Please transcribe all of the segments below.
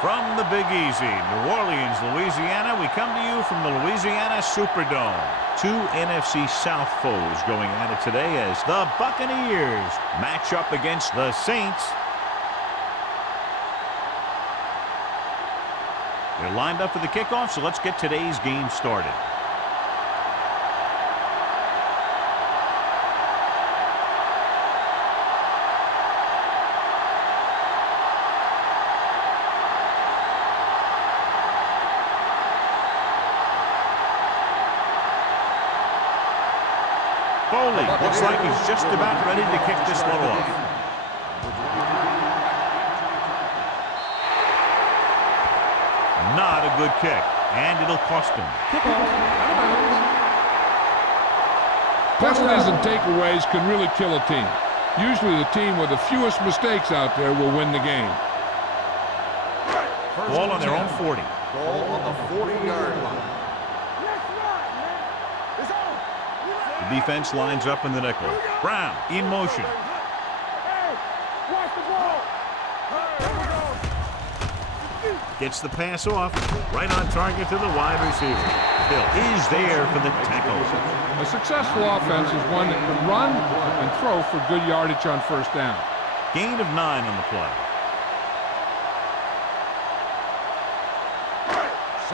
From the Big Easy, New Orleans, Louisiana, we come to you from the Louisiana Superdome. Two NFC South foes going at it today as the Buccaneers match up against the Saints. They're lined up for the kickoff, so let's get today's game started. Foley looks like he's just about ready to kick this one off. Not a good kick, and it'll cost him. Penalties and takeaways can really kill a team. Usually the team with the fewest mistakes out there will win the game. Ball on their own 40. Ball on the 40-yard line. The defense lines up in the nickel. Brown in motion. Gets the pass off. Right on target to the wide receiver. Hill is there for the tackle. A successful offense is one that can run and throw for good yardage on first down. Gain of 9 on the play.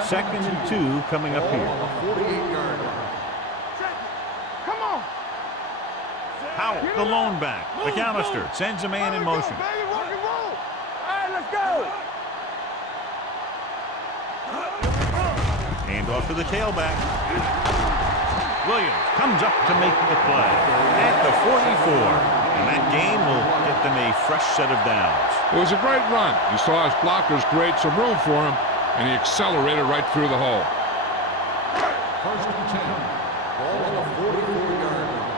Second and 2 coming up here. 48-yard line. Howell, the lone back. McAllister sends a man in motion. Hand off to the tailback. Williams comes up to make the play at the 44. And that gain will get them a fresh set of downs. It was a great run. He saw his blockers create some room for him, and he accelerated right through the hole. First and 10. Ball on the 44-yard line.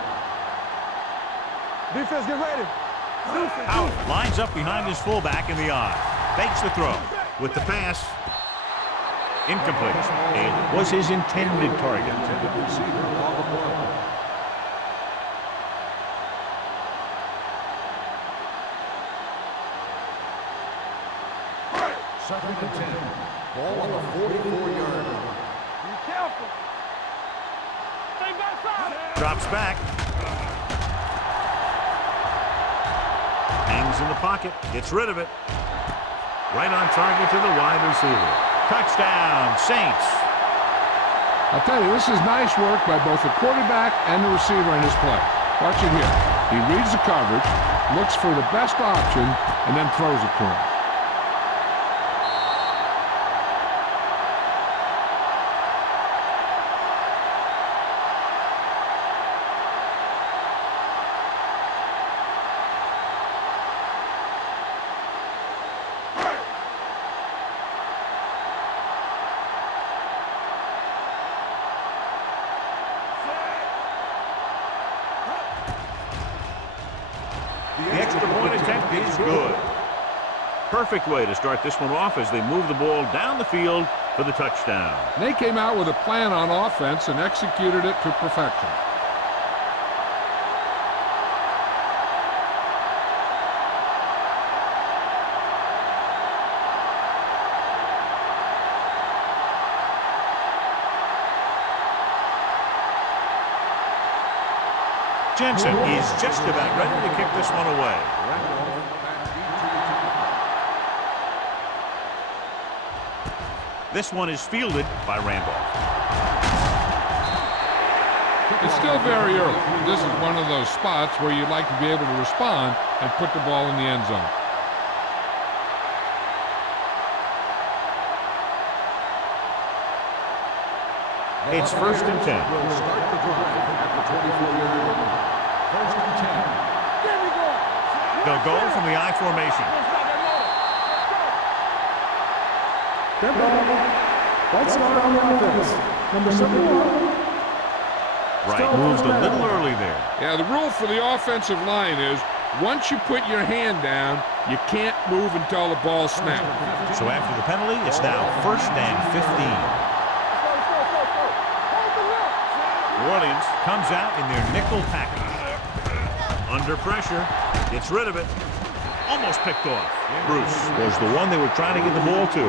Defense, get ready. Howell lines up behind his fullback in the eye. Fakes the throw. With the pass. Incomplete. It was his intended target. Second and 10. Ball on the 44-yard line. Be careful. Stay back side. Drops back. Hangs in the pocket. Gets rid of it. Right on target to the wide receiver. Touchdown, Saints. I'll tell you, this is nice work by both the quarterback and the receiver in his play. Watch it here. He reads the coverage, looks for the best option, and then throws it to him. The extra point attempt is good. Perfect way to start this one off as they move the ball down the field for the touchdown. They came out with a plan on offense and executed it to perfection. Jensen is just about ready to kick this one away. This one is fielded by Randolph. It's still very early. This is one of those spots where you'd like to be able to respond and put the ball in the end zone. It's first and 10. Will start the drive at the 24-yard line. First and 10. They'll go from the I formation. Right start on the offense. Number 71. Right, moved a little early there. Yeah, the rule for the offensive line is once you put your hand down, you can't move until the ball snaps. So after the penalty, it's now first and 15. New Orleans comes out in their nickel package. Under pressure, gets rid of it. Almost picked off. Bruce was the one they were trying to get the ball to.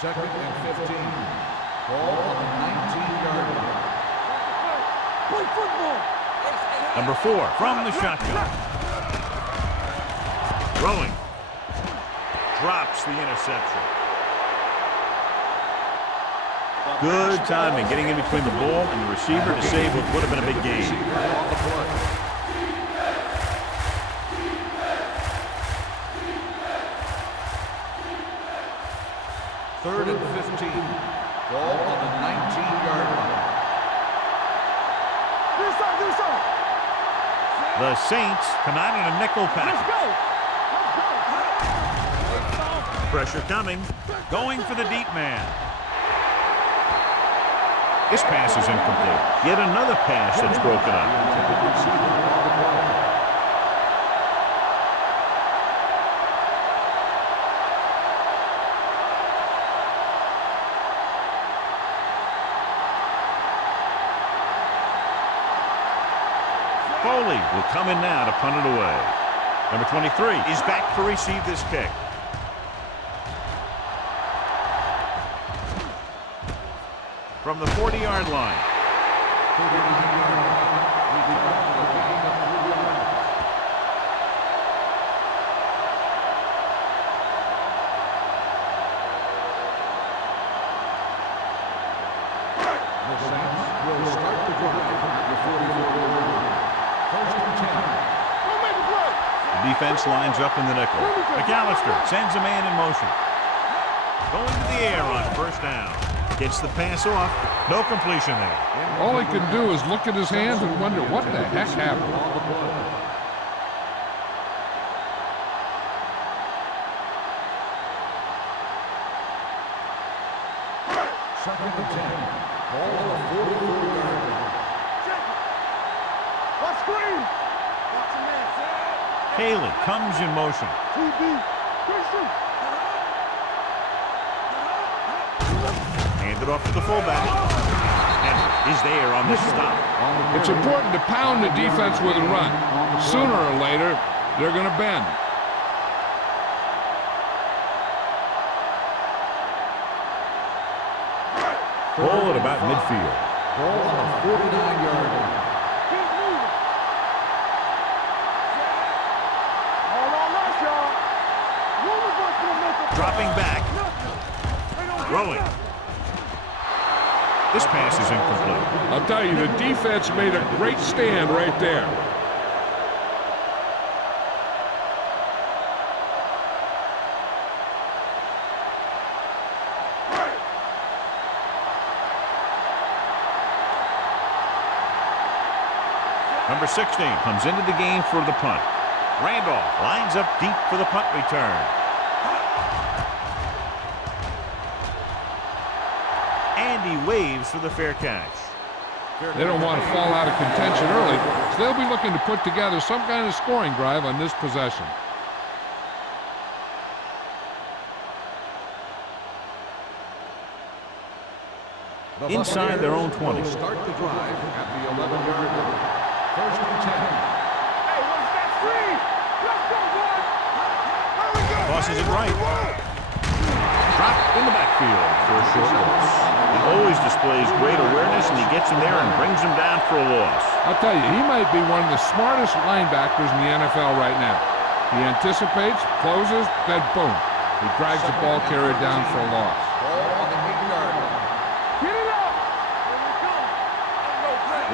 Second and 15. Ball on the 19-yard line. Play football. Number 4 from the shotgun. Throwing. Drops the interception. Good timing, getting in between the ball and the receiver to save what would have been a big gain. Third and 15. Ball on the 19-yard line. The Saints come out in a nickel package. Pressure coming. Going for the deep man. This pass is incomplete. Yet another pass that's broken up. Foley will come in now to punt it away. Number 23 is back to receive this kick. From the 40-yard line. The Saints will start the drive at the 44-yard line. First and 10. The defense lines up in the nickel. McAllister sends a man in motion. Going to the air on first down. Gets the pass off. No completion there. All he can do is look at his hands and wonder what the heck happened. Second and 10. Ball on the 44-yard line. Haley comes in motion. Handed off to the fullback. And is there on the stop. It's important to pound the defense with a run. Sooner or later, they're going to bend. Ball at about midfield. Ball on the 49-yard line. Dropping back. Throwing. This pass is incomplete. I'll tell you, the defense made a great stand right there. Number 16 comes into the game for the punt. Randolph lines up deep for the punt return. And he waves for the fair catch. They don't want to fall out of contention early, so they'll be looking to put together some kind of scoring drive on this possession. Inside their own 20. Start the drive at the 11-yard line. First and 10. Tosses it right. Dropped in the backfield for a short loss. He always displays great awareness, and he gets him there and brings him down for a loss. I'll tell you, he might be one of the smartest linebackers in the NFL right now. He anticipates, closes, then boom. He drags the ball carrier down for a loss. Ball on the 8-yard line.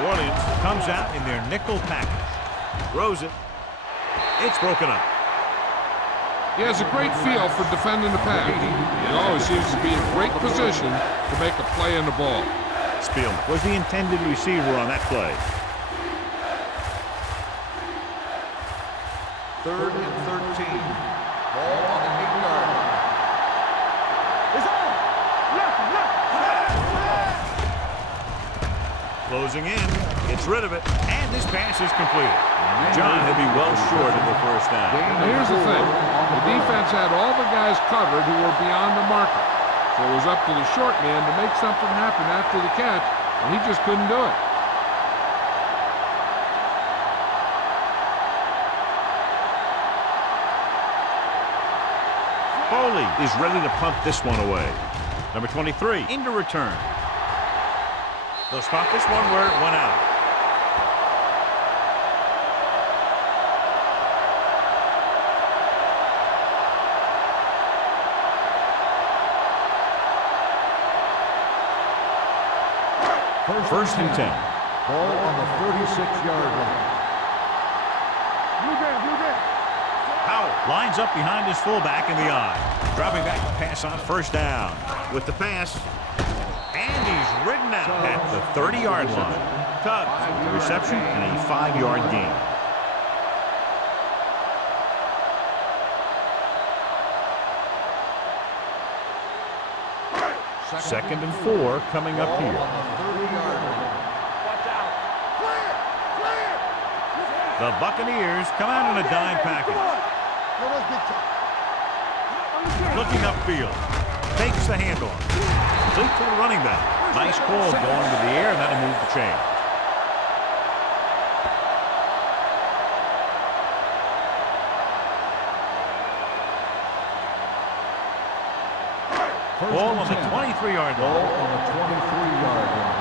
New Orleans comes out in their nickel package. Throws it. It's broken up. He has a great feel for defending the pass. He always seems to be in great position to make a play in the ball. Spielman was the intended receiver on that play. Third and 13. Ball on the 8-yard line. Closing in, gets rid of it, and this pass is completed. John will be well short of the first down. Now here's the thing. The defense had all the guys covered who were beyond the marker. So So it was up to the short man to make something happen after the catch, and he just couldn't do it. Foley is ready to punt this one away. Number 23 into return. They'll spot this one where it went out. First and 10. Ball on the 36-yard line. Howell lines up behind his fullback in the eye. Dropping back to pass on first down. With the pass. And he's ridden out at the 30-yard line. Tubbs, reception and a 5-yard gain. Second and 4 coming up here. The Buccaneers come out in a dime package. Looking upfield. Takes the handoff. Complete to the running back. Nice call going to the air, and that'll move the chain. Ball on the 23-yard line. Ball on the 23-yard line.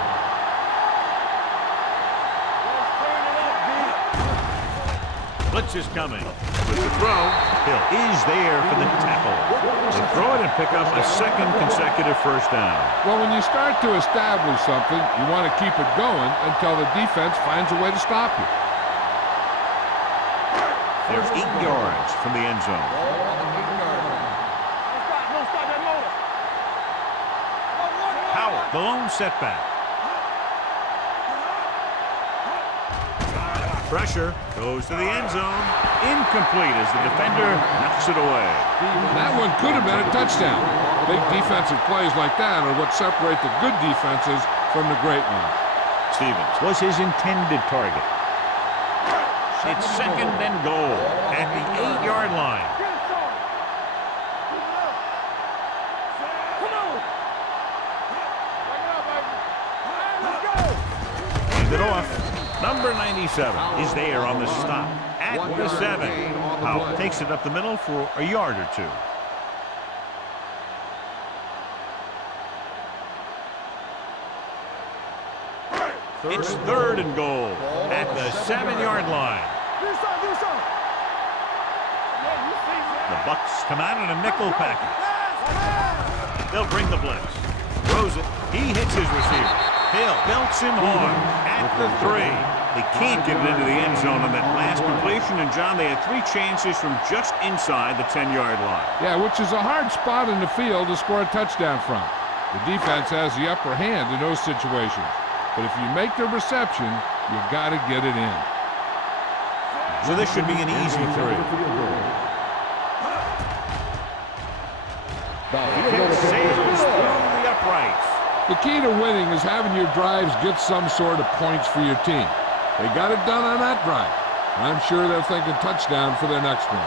Blitz is coming. With the throw, Hill is there for the tackle. They throw it and pick up a second consecutive first down. Well, when you start to establish something, you want to keep it going until the defense finds a way to stop you. There's 8 yards from the end zone. Ball on the 8-yard line. Howell, the lone setback. Pressure goes to the end zone. Incomplete as the defender knocks it away. That one could have been a touchdown. Big defensive plays like that are what separate the good defenses from the great ones. Stevens was his intended target. It's second and goal at the 8-yard line. Hand it off. Number 97 is there on the stop at the 7. Howell takes it up the middle for a yard or two. It's third and goal at the 7-yard line. The Bucs come out in a nickel package. They'll bring the blitz. Throws it. He hits his receiver. Hill belts him hard at the 3. They can't get it into the end zone on that last completion. And, John, they had 3 chances from just inside the 10-yard line. Yeah, which is a hard spot in the field to score a touchdown from. The defense has the upper hand in those situations. But if you make the reception, you got to get it in. So this should be an easy 3. Kick sails through the uprights. The key to winning is having your drives get some sort of points for your team. They got it done on that drive. I'm sure they're thinking touchdown for their next one.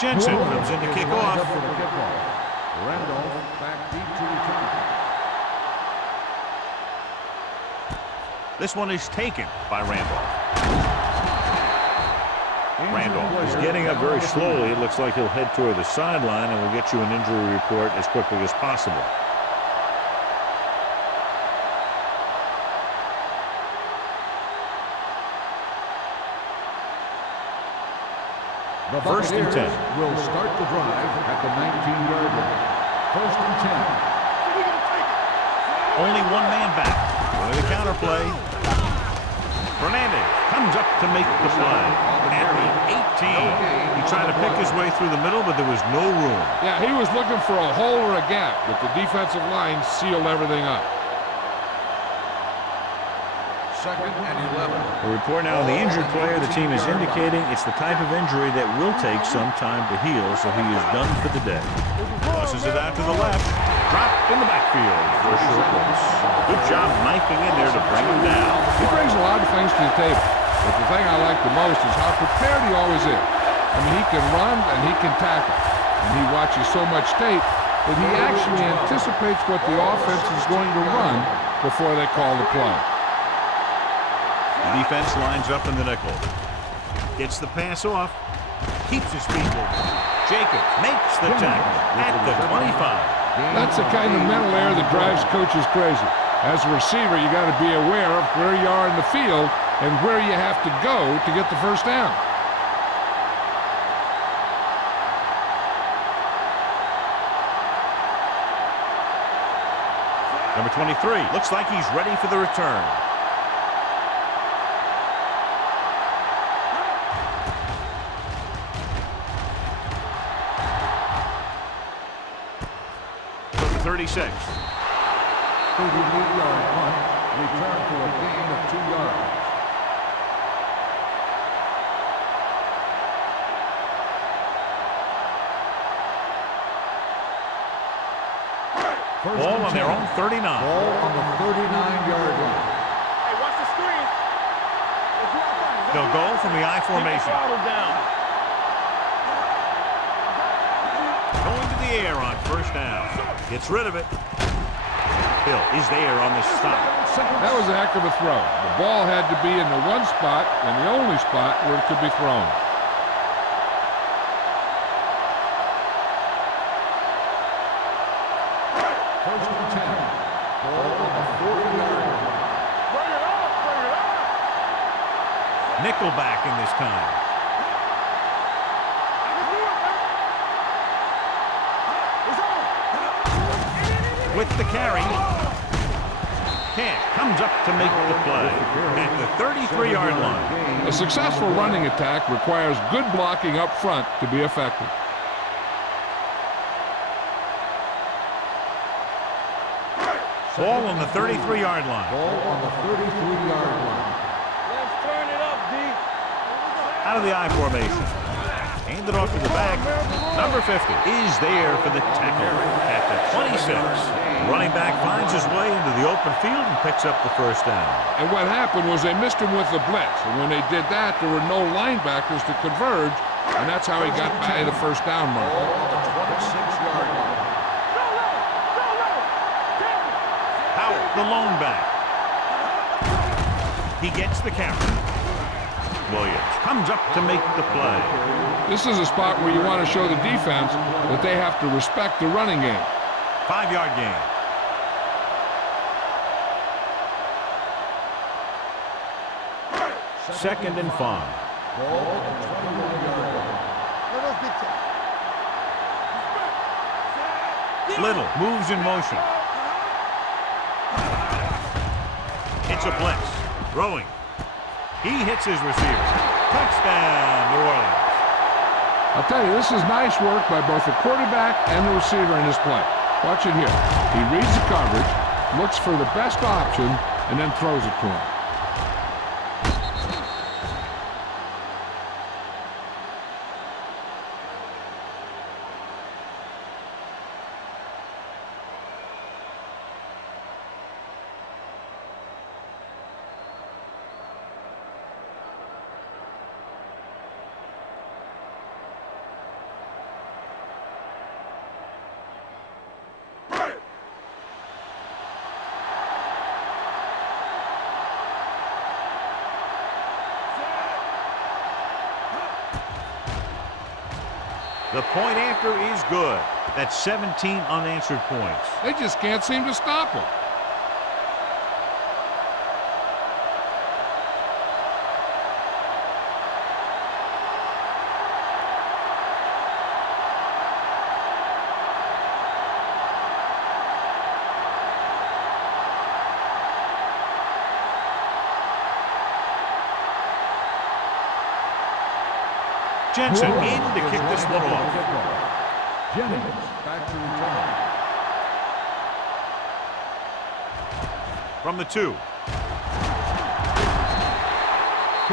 Jensen comes in to kick off. Randolph back deep to return. This one is taken by Randolph. Randolph is getting up very slowly. It looks like he'll head toward the sideline, and we'll get you an injury report as quickly as possible. The First and 10. Will start the drive at the 19-yard line. First and 10. Only one man back. Going to the counter play. Fernandez comes up to make the play at the 18. He tried to pick his way through the middle, but there was no room. Yeah, he was looking for a hole or a gap, but the defensive line sealed everything up. Second and 11. A report now on the injured player. The team is indicating it's the type of injury that will take some time to heal, so he is done for the day. Tosses it out to the left. Dropped in the backfield for a short loss. Good job knifing in there to bring him down. He brings a lot of things to the table, but the thing I like the most is how prepared he always is. I mean, he can run and he can tackle, and he watches so much tape that he actually anticipates what the offense is going to run before they call the play. The defense lines up in the nickel. Gets the pass off. Keeps his feet moving. Jacobs makes the tackle at the 25. That's the kind of mental error that drives coaches crazy. As a receiver, you got to be aware of where you are in the field and where you have to go to get the first down. Number 23 looks like he's ready for the return. Number 36. 38-yard punt, return for a gain of 2 yards. Ball on their own 39. Ball on the 39-yard line. Hey, watch the screen. They'll go from the I formation. Going to the air on first down. Gets rid of it. Hill is there on the stop. That was a heck of a throw. The ball had to be in the one spot and the only spot where it could be thrown. First and 10. Ball on the 40-yard line. Bring it up, bring it up. Nickelback in this time. With the carry. Camp comes up to make the play at the 33-yard line. A successful running attack requires good blocking up front to be effective. Ball on the 33-yard line. Ball on the 33-yard line. Let's turn it up, D. Out of the I formation. Handed off to the back. Number 50 is there for the tackle at the 26. Running back finds his way into the open field and picks up the first down. And what happened was they missed him with the blitz. And when they did that, there were no linebackers to converge, and that's how he got by the first down mark. Ball on the 26-yard line. Howard, the lone back. He gets the carry. Williams comes up to make the play. This is a spot where you want to show the defense that they have to respect the running game. 5-yard gain. Second and 5. Ball on the 21-yard line. Little moves in motion. It's a blitz. Throwing. He hits his receiver. Touchdown, New Orleans. I'll tell you, this is nice work by both the quarterback and the receiver in this play. Watch it here. He reads the coverage, looks for the best option, and then throws it to him. The point after is good. That's 17 unanswered points. They just can't seem to stop him. Jensen in to kick this one off. Jennings back to return. From the 2.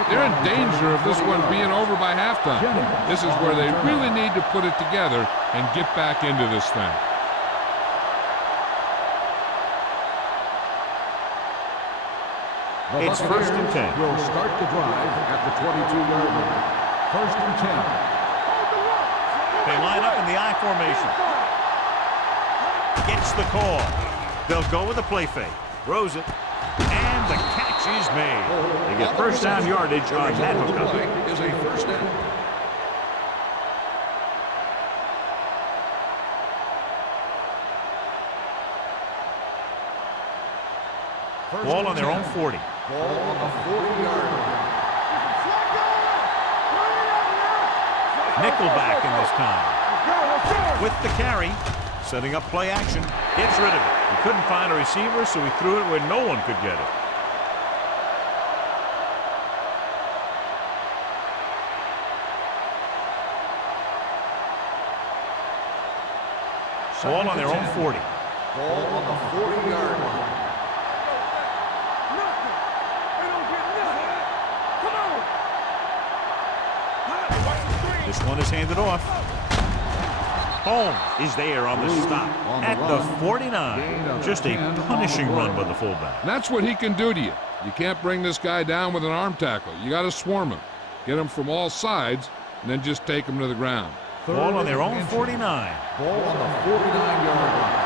They're in danger of this one being over by halftime. This is where they really need to put it together and get back into this thing. The It's first and 10. will start the drive at the 22-yard line. First and 10. They line up in the I formation. Gets the call. They'll go with the play fake. Throws it. And the catch is made. They get first down yardage on that hookup. Is a first down. Ball on their own 40. Ball on the 40-yard line. Nickelback in this time. With the carry, setting up play action, gets rid of it. He couldn't find a receiver, so he threw it where no one could get it. Ball on their own 40. Ball on the 40-yard line. This one is handed off. Holmes is there on the stop at the 49. Just a punishing run by the fullback. That's what he can do to you. You can't bring this guy down with an arm tackle. You got to swarm him. Get him from all sides, and then just take him to the ground. Ball on their own 49. Ball on the 49-yard line.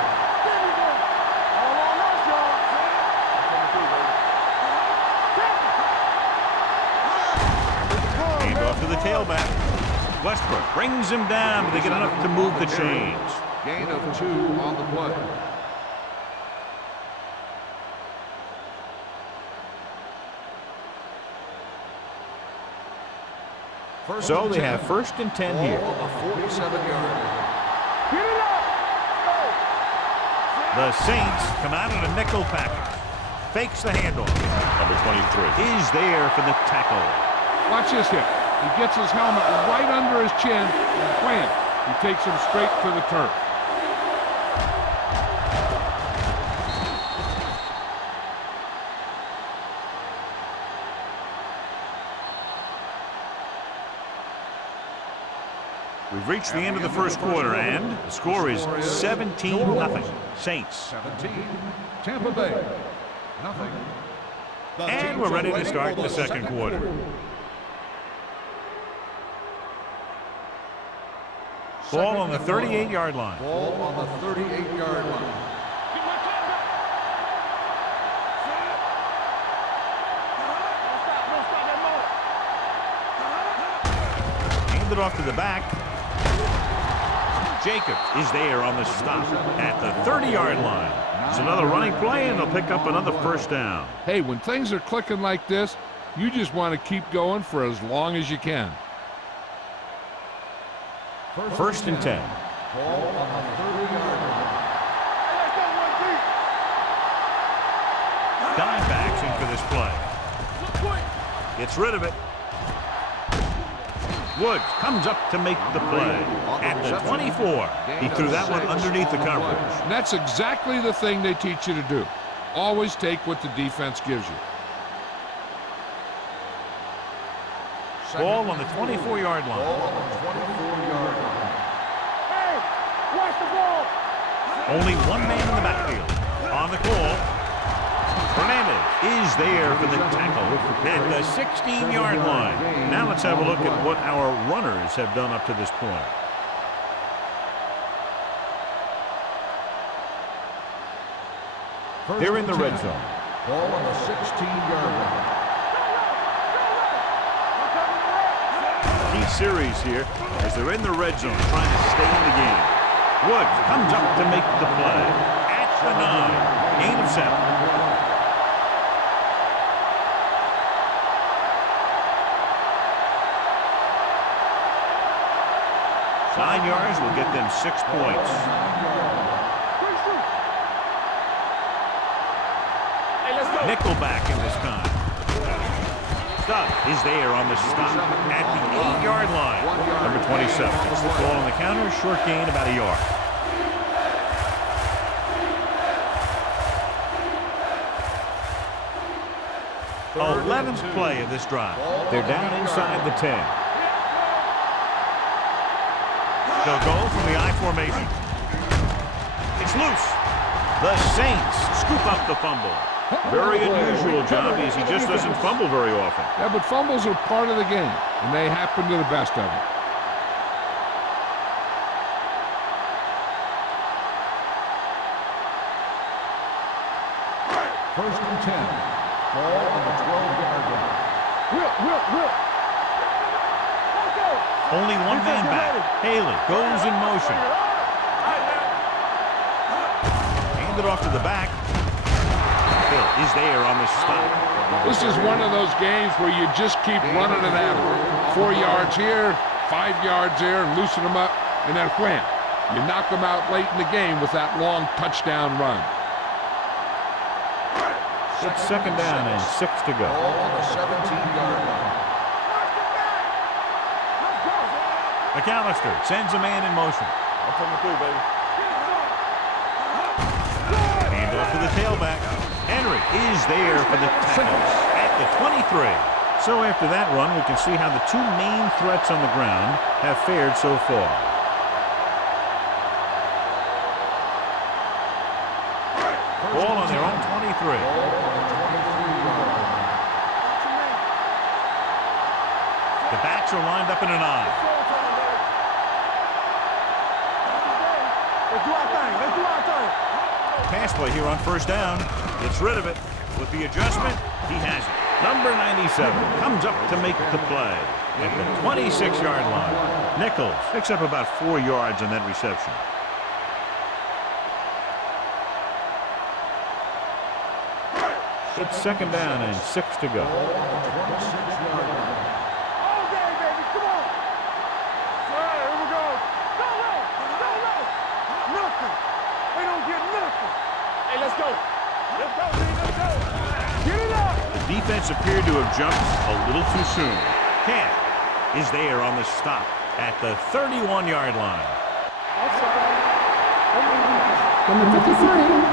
Hand off to the tailback. Westbrook brings him down, but they get enough to move the chains. Gain of 2 on the play. So they have first and 10 here. Ball on the 47-yard line. The Saints come out in a nickel package. Fakes the handoff. Number 23 is there for the tackle. Watch this hit. He gets his helmet right under his chin, and wham! He takes him straight to the turf. We've reached the end of the first quarter, and the score is 17-0. Saints. 17. Tampa Bay. Nothing. And we're ready to start the second quarter. Ball on the 38-yard line. Ball on the 38-yard line. Handed off to the back. Jacobs is there on the stop at the 30-yard line. It's another running play, and they'll pick up another first down. Hey, when things are clicking like this, you just want to keep going for as long as you can. First and 10. Ball on the 30-yard line. Dimebacks in for this play. Gets rid of it. Woods comes up to make the play at the 24. He threw that one underneath the coverage. And that's exactly the thing they teach you to do. Always take what the defense gives you. Ball on the 24-yard line. Ball on the 24-yard line. Hey, watch the ball. Only one man in the backfield. On the call, Hernandez is there for the tackle at the 16-yard line. Now let's have a look at what our runners have done up to this point. They're in the red zone. Ball on the 16-yard line. Key series here as they're in the red zone trying to stay in the game. Woods comes up to make the play at the 9. Gain of 7. 9 yards will get them 6 points. Hey, let's go. Nickelback in this time. Doug is there on the stop at the 8-yard line. Number 27 gets the ball on the counter, short gain about a yard. Oh, 11th play of this drive. They're down inside the 10. They'll go from the I formation. It's loose. The Saints scoop up the fumble. Very unusual, John, because he just doesn't fumble very often. Yeah, but fumbles are part of the game, and they happen to the best of them. First and 10. Ball on the 12-yard line. Will. Only one man back. Haley goes in motion. Handed off to the back. Hill is there on the stop. This is one of those games where you just keep running it at them. 4 yards here, 5 yards there, and loosen them up, and then wham. You knock them out late in the game with that long touchdown run. It's second down and 6 to go. Ball on the 17-yard line. McAllister sends a man in motion. I'm coming through, baby. Hand off to the tailback. Henry is there for the tackle at the 23. So after that run, we can see how the two main threats on the ground have fared so far. Ball on their own 23. The backs are lined up in an eye. Let's do our thing. Pass play here on first down. Gets rid of it. With the adjustment, he has it. Number 97 comes up to make the play at the 26-yard line. Nichols picks up about 4 yards on that reception. It's second down and 6 to go. All day, baby. Come on. All right, here we go. Go low. Nothing. They don't get nothing. Hey, let's go. Let's go, man. Let's go. Get it up. The defense appeared to have jumped a little too soon. Camp is there on the stop at the 31-yard line. Number 53.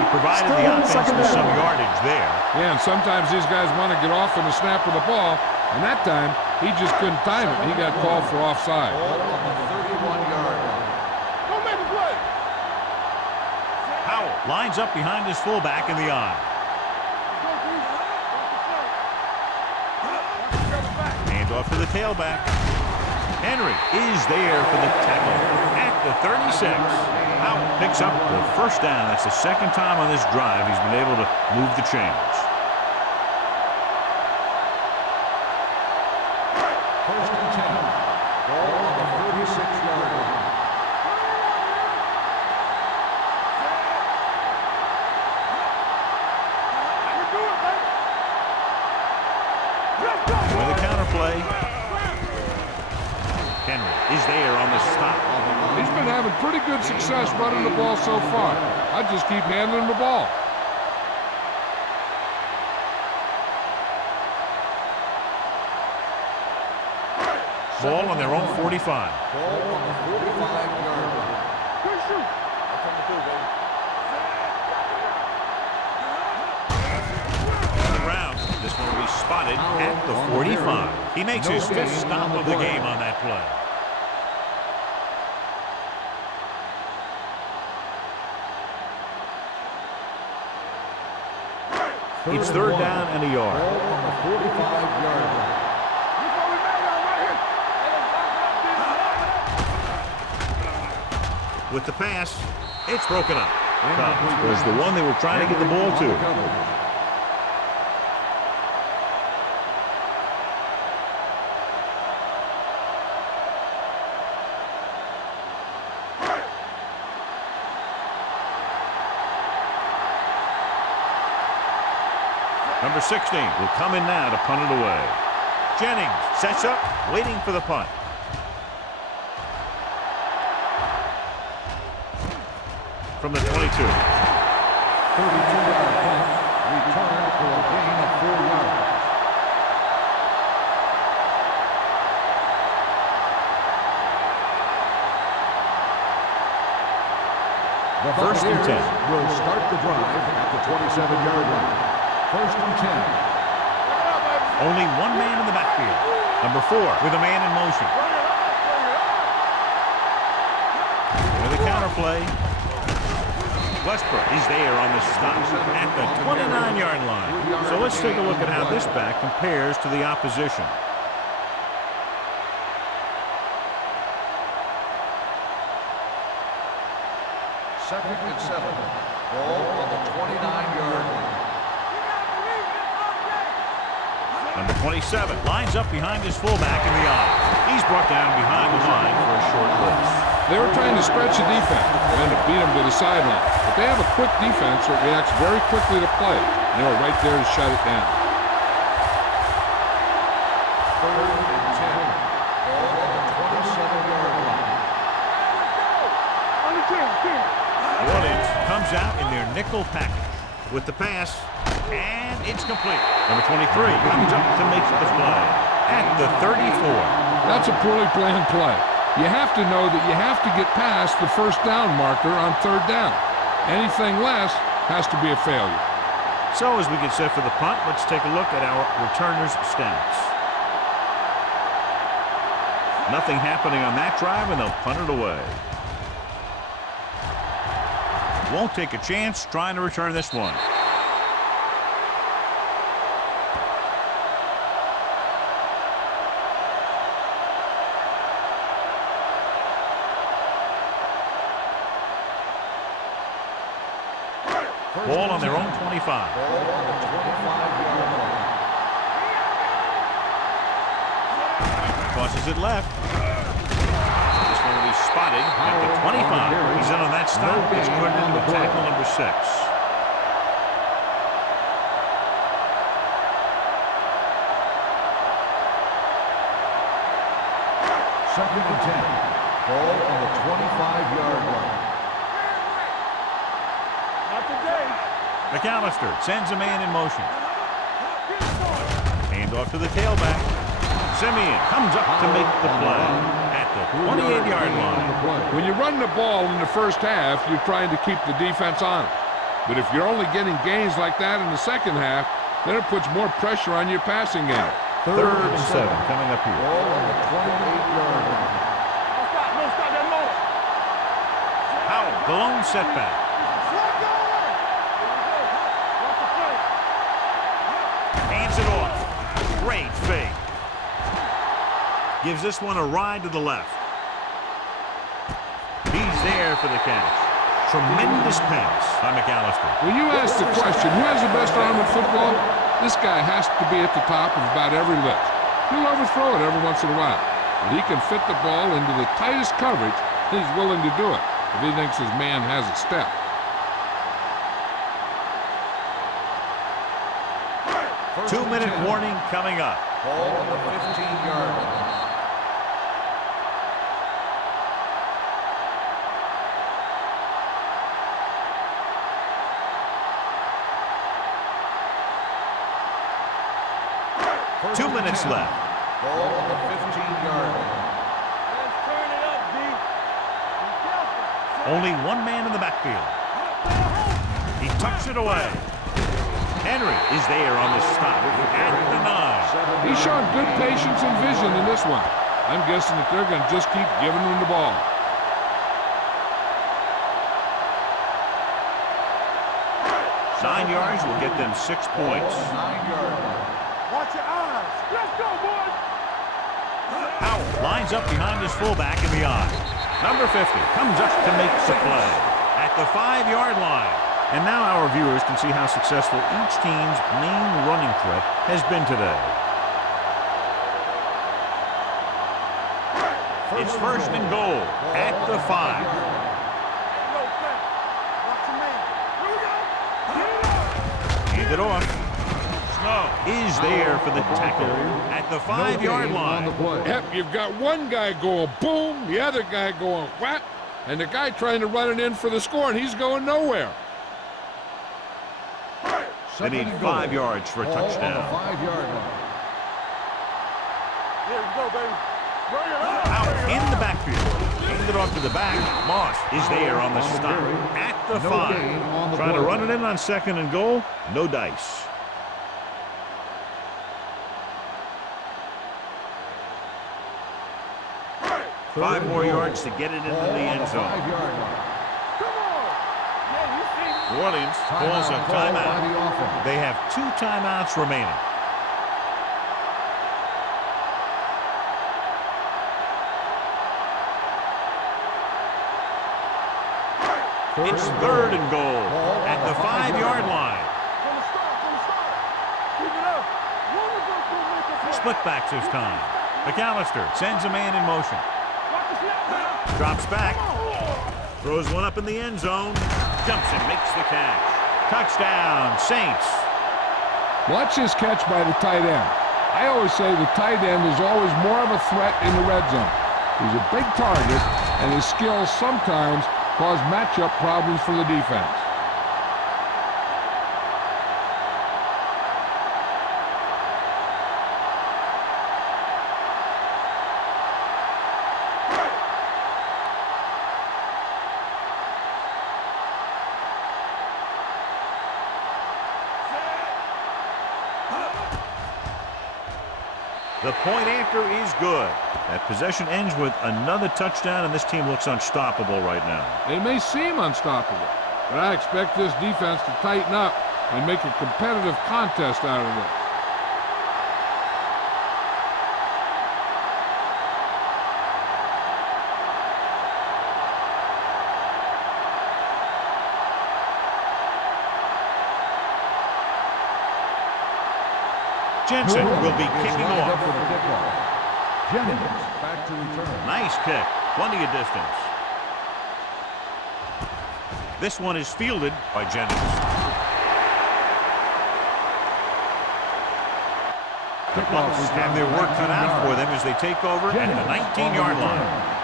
He provided the offense with some yardage there. Yeah, and sometimes these guys want to get off on the snap of the ball, and that time, he just couldn't time it. He got called for offside. Ball on the 31-yard line. Don't make a play. Howell lines up behind his fullback in the eye. Hand off to the tailback. Henry is there for the tackle at the 36. Howell picks up the first down. That's the second time on this drive he's been able to move the chains. First and 10. Ball on the 36-yard line. With a counter play. Henry is there on the stop. He's been having pretty good success running the ball so far. I just keep handing him the ball. Ball on their own 45. Ball on the 45-yard line. Good shoot. I'm coming through, baby. On the ground. This one will be spotted at the 45. He makes his fifth stop of the game on that play. It's third down and a yard. Ball on the 45-yard line. Before we made it, right here. With the pass, it's broken up. Cubs was the one they were trying to get the ball to. Number 16 will come in now to punt it away. Jennings sets up, waiting for the punt. From the 22. 32-yard punt. Return for a gain of 4 yards. The First and 10. will start the drive at the 27-yard line. First and 10. Only one man in the backfield. Number 4 with a man in motion. With a counter play. Westbrook is there on the stop at the 29-yard line. So let's take a look at how this back compares to the opposition. Second and 7. Ball on the 29-yard line. Number 27 lines up behind his fullback in the eye. He's brought down behind the line for a short blitz. They were trying to stretch the defense and to beat him to the sideline. But they have a quick defense that reacts very quickly to play. And they were right there to shut it down. Third and 10. Ball on the 27-yard line. On the 10. New Orleans comes out in their nickel package with the pass, and it's complete. Number 23 comes up to make the play at the 34. That's a poorly planned play. You have to know that you have to get past the first down marker on third down. Anything less has to be a failure. So as we get set for the punt, let's take a look at our returners' stats. Nothing happening on that drive, and they'll punt it away. Won't take a chance trying to return this one. Ball on their own 25. Ball on the 25-yard line. Crosses it left. This one will be spotted at the 25. He's in on that stop. It's credited with tackle number 6. Second and 10. Ball on the 25-yard line. Not today. McAllister sends a man in motion. Hand off to the tailback. Simeon comes up to make the play at the 28-yard line. When you run the ball in the first half, you're trying to keep the defense on it. But if you're only getting gains like that in the second half, then it puts more pressure on your passing game. Third and 7 coming up here. Ball on the 28-yard line. No stop that motor. Howell, the lone setback. Hands it off. Great fake. Gives this one a ride to the left. He's there for the catch. Tremendous pass by McAllister. When you ask the question, who has the best arm in football? This guy has to be at the top of about every list. He'll overthrow it every once in a while. But he can fit the ball into the tightest coverage, and he's willing to do it if he thinks his man has a step. Two-minute warning coming up. Ball on the 15-yard line. First 2 and minutes 10. left. Ball on the 15-yard line. Let's turn it up, D. Be careful. Only one man in the backfield. He tucks it away. Henry is there on the stop at the 9. He's shown good patience and vision in this one. I'm guessing that they're going to just keep giving him the ball. Nine yards will get them 6 points. 9-yard line. Watch your eyes. Let's go, boys. Howell lines up behind his fullback in the eye. Number 50 comes up to make the play at the 5-yard line. And now our viewers can see how successful each team's main running threat has been today. It's first and goal at the 5. No thing. Watch your man. Here we go. Hand it off. Snow is there for the tackle at the 5-yard line. Yep, you've got one guy going boom, the other guy going whap, and the guy trying to run it in for the score, and he's going nowhere. They need 5 yards for a touchdown. On the 5-yard line. Here we go, baby. Bring it up. Out in the backfield. Hand it off to the back. Moss is there on the stop at the 5. Trying to run it in on second and goal. No dice. Five more yards to get it into the end zone. 5-yard line. Come on. Yeah, you New Orleans calls a timeout. They have 2 timeouts remaining. It's 3rd and goal at the 5-yard line. Split backs this time. McAllister sends a man in motion. Drops back. Throws one up in the end zone. Jumps and makes the catch. Touchdown, Saints. Watch this catch by the tight end. I always say the tight end is always more of a threat in the red zone. He's a big target, and his skills sometimes cause matchup problems for the defense. The point after is good. That possession ends with another touchdown, and this team looks unstoppable right now. They may seem unstoppable, but I expect this defense to tighten up and make a competitive contest out of this. Jensen will be kicking off. Jennings back to return. Nice kick. Plenty of distance. This one is fielded by Jennings. The Bucs have their work cut out for them as they take over at the 19-yard line.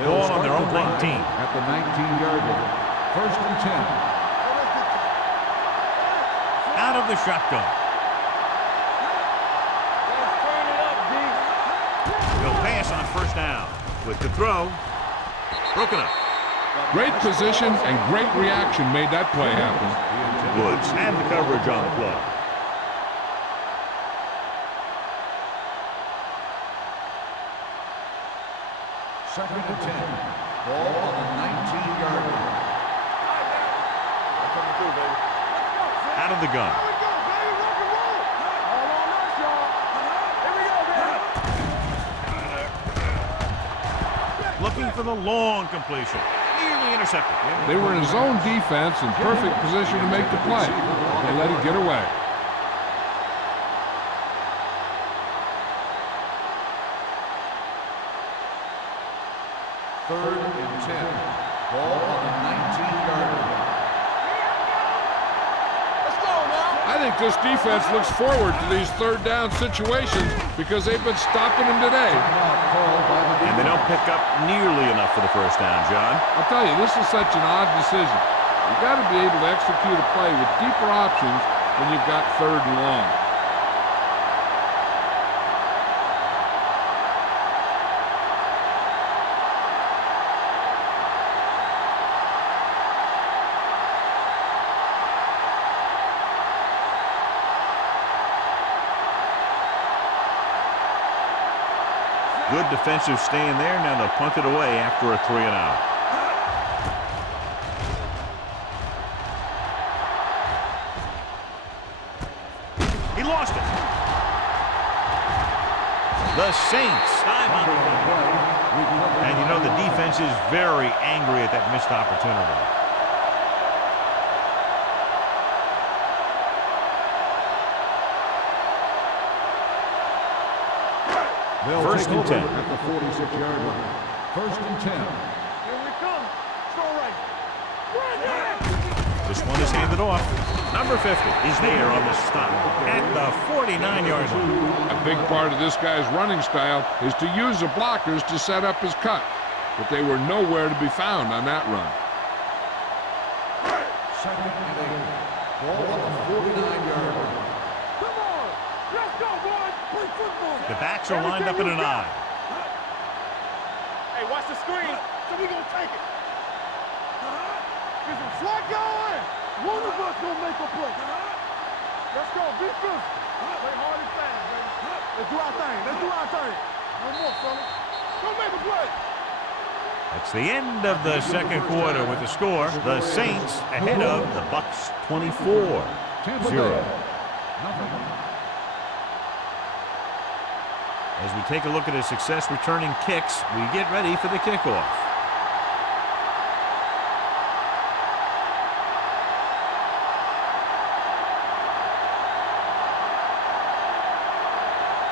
Ball on their own 19. At the 19-yard line. 1st and 10. Out of the shotgun. He'll pass on 1st down. With the throw. Broken up. Great position and great reaction made that play happen. Woods had the coverage on the play. Second and 10. Ball on the 19-yard line. Out of the gun. Looking for the long completion. Nearly intercepted. They were in zone defense in perfect position to make the play. They let it get away. Third and 10. Ball on the 19-yard line. I think this defense looks forward to these 3rd down situations because they've been stopping them today. And they don't pick up nearly enough for the 1st down, John. I'll tell you, this is such an odd decision. You've got to be able to execute a play with deeper options when you've got 3rd and long. Good defensive stand there. Now they'll punt it away after a 3-and-out. He lost it. The Saints. And you know the defense is very angry at that missed opportunity. They'll 1st and 10. At the 46-yard line. 1st and 10. Here we come. Go right. This one is handed off. Number 50 is there on the stop at the 49-yard line. A big part of this guy's running style is to use the blockers to set up his cut, but they were nowhere to be found on that run. Second and 8. Ball on the 49-yard line. Come on. Let's go, boys. Play football. The backs are lined up in an eye. Hey, watch the screen. So we gonna take it. Get some slack going. One of us gonna make a play. Let's go. Be physical. Play hard and fast, baby. Let's do our thing. Let's do our thing. No more, fellas. Go make a play. That's the end of the second quarter with the score. The Saints ahead of the Bucks 24-0. As we take a look at his success returning kicks, we get ready for the kickoff.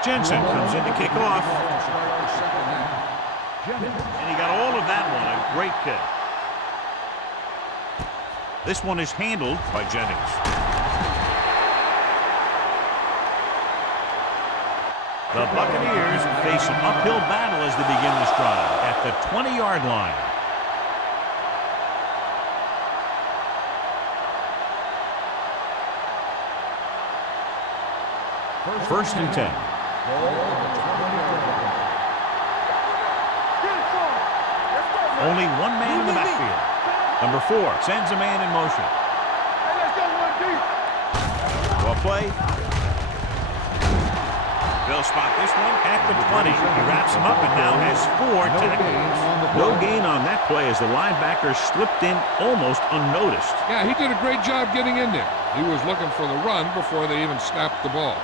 Jensen comes in to kick off. And he got all of that one. A great kick. This one is handled by Jennings. The Buccaneers face an uphill battle as they begin this drive at the 20-yard line. First and 10. Only one man in the backfield. Number 4 sends a man in motion. Well played. They'll spot this one at the 20. He wraps him up and now has 4 tackles. No gain on that play as the linebacker slipped in almost unnoticed. Yeah, he did a great job getting in there. He was looking for the run before they even snapped the ball.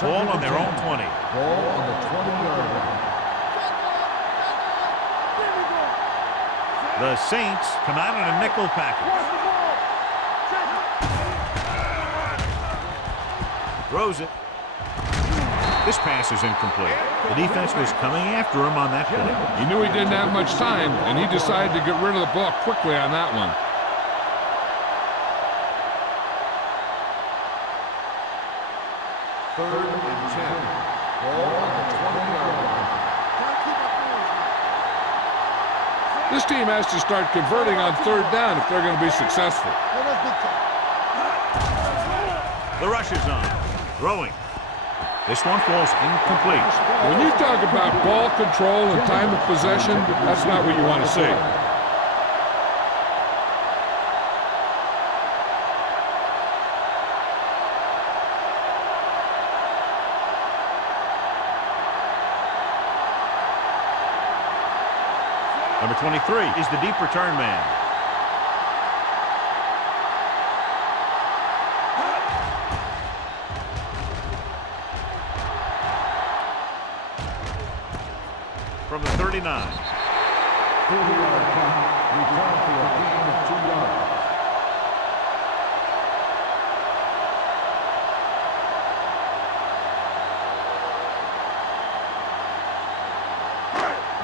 Ball on their own 20. Ball on the 20-yard line. The Saints come out in a nickel package. Throws it. This pass is incomplete. The defense was coming after him on that play. He knew he didn't have much time, and he decided to get rid of the ball quickly on that one. Third and 10. Ball on the 20-yard line. This team has to start converting on third down if they're going to be successful. The rush is on. Throwing. This one falls incomplete. When you talk about ball control and time of possession, that's not what you want to see. Number 23 is the deep return man. From the 39. 30-yard count. Return for a gain of 2 yards.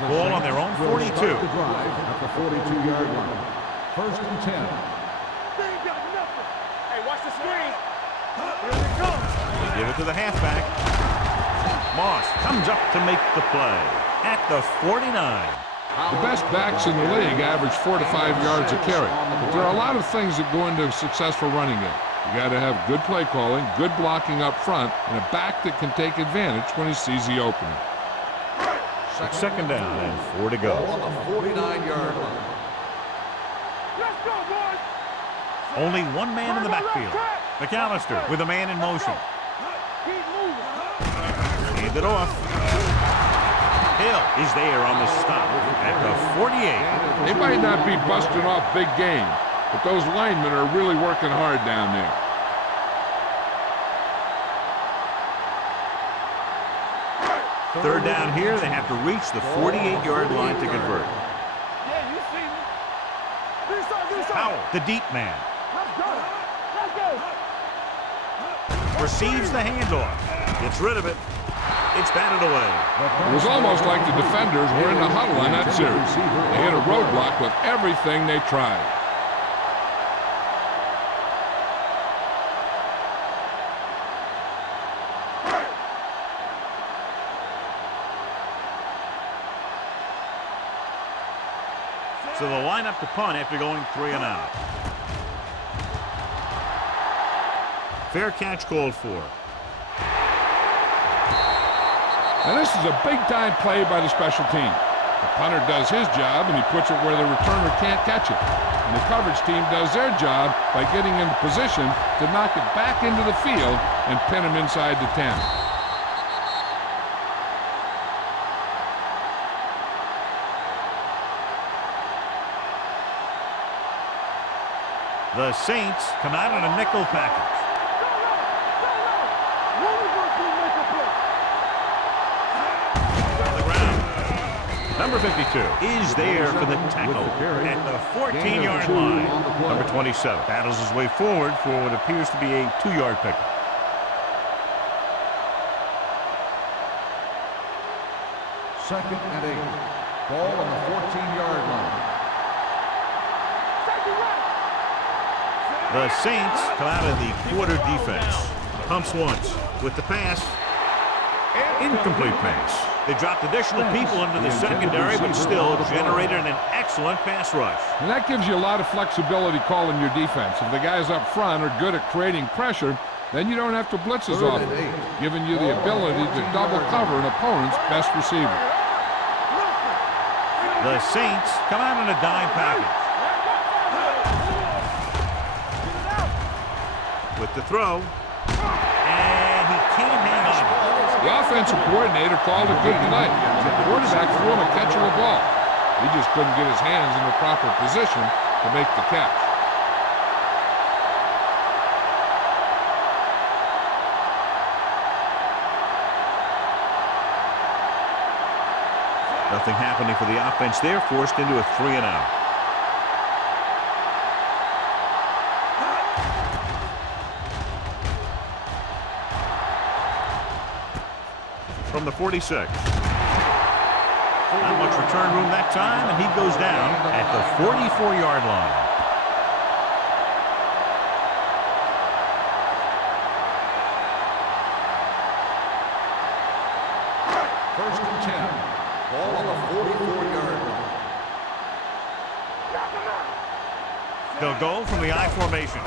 Ball on their own 42. The drive at the 42-yard line. First and 10. They ain't got nothing. Hey, watch the screen. Here they come. They give it to the halfback. Moss comes up to make the play at the 49. The best backs in the league average 4 to 5 yards a carry. But there are a lot of things that go into a successful running game. You got to have good play calling, good blocking up front, and a back that can take advantage when he sees the opening. Second down and 4 to go. On the 49-yard line. Let's go, boys. Only one man in the backfield. McAllister with a man in motion. Keep moving. Hand it off. Hill is there on the stop at the 48. They might not be busting off big game, but those linemen are really working hard down there. Third down here, they have to reach the 48-yard line to convert. Yeah, you see me. Do something. Powell, the deep man, Let's go. Let's go. receives the handoff. Gets rid of it. It's batted away. It was almost like the defenders were in the huddle on that series. They hit a roadblock with everything they tried. So they'll line up to punt after going 3 and out. Fair catch called for. Now this is a big-time play by the special team. The punter does his job, and he puts it where the returner can't catch it. And the coverage team does their job by getting into position to knock it back into the field and pin him inside the 10. The Saints come out in a nickel package. On the ground. Number 52 is there for the tackle at the 14-yard line. Number 27 battles his way forward for what appears to be a 2-yard pickup. Second and 8. Ball on the 14-yard line. The Saints come out of the quarter defense. Pumps once with the pass. Incomplete pass. They dropped additional people into the secondary, but still generated an excellent pass rush. And that gives you a lot of flexibility calling your defense. If the guys up front are good at creating pressure, then you don't have to blitz as often, giving you the ability to double cover an opponent's best receiver. The Saints come out in a dime package. With the throw, and he can't hang on. The offensive coordinator called a good play. The quarterback threw him a catchable ball. He just couldn't get his hands in the proper position to make the catch. Nothing happening for the offense there, forced into a 3-and-out. From the 46. Not much return room that time, and he goes down at the 44-yard line. First and 10. Ball on the 44-yard line. They'll go from the I formation.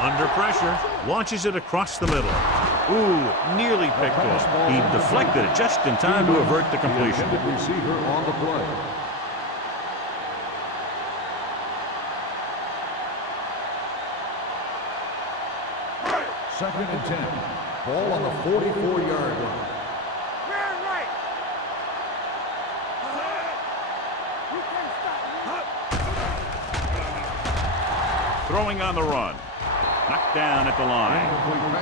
Under pressure, launches it across the middle. Ooh, nearly picked off. He deflected it just in time to avert the completion. The receiver on the play. Second and 10. Ball on the 44-yard line. Throwing on the run. Knocked down at the line.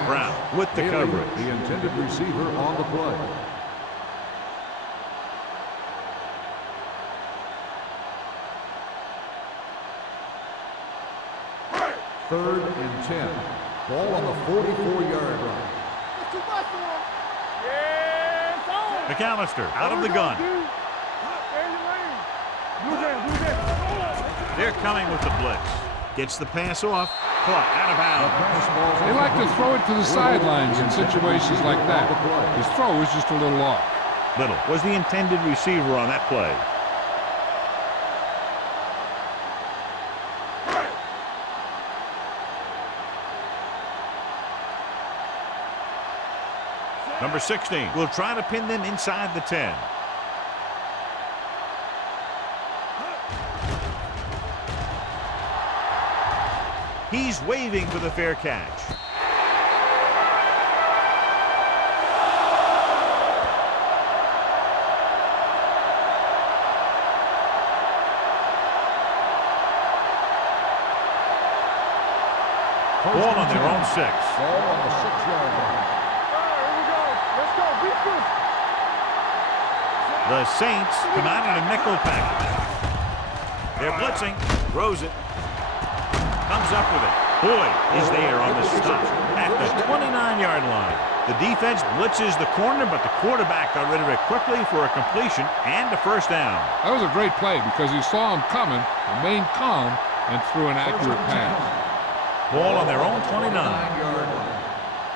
Brown with the coverage. The intended receiver on the play. Third and 10. Ball on the 44-yard line. McAllister out of the gun. They're coming with the blitz. Gets the pass off. Caught out of bounds. They like to throw it to the sidelines in situations like that. His throw was just a little off. Little was the intended receiver on that play. Number 16 will try to pin them inside the 10. He's waving for the fair catch. Ball on their own 6. Ball on the 6-yard line. The Saints come out in a nickel package. They're blitzing. Throws it. Comes up with it. Boyd is there on the stop at the 29-yard line. The defense blitzes the corner, but the quarterback got rid of it quickly for a completion and a first down. That was a great play because he saw him coming, remained calm, and threw an accurate pass. Ball on their own 29.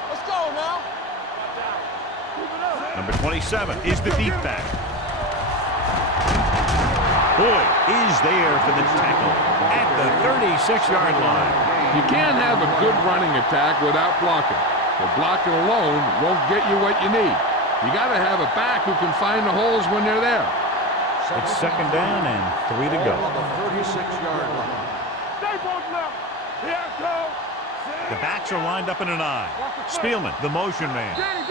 Let's go now. Number 27 is the deep back. Boyd is there for the tackle at the 36-yard line. You can't have a good running attack without blocking. But blocking alone won't get you what you need. You got to have a back who can find the holes when they're there. It's second down and 3 to go. On the 36-yard line. Stay both left. Here I come. The backs are lined up in an I. Spielman, the motion man. Danny.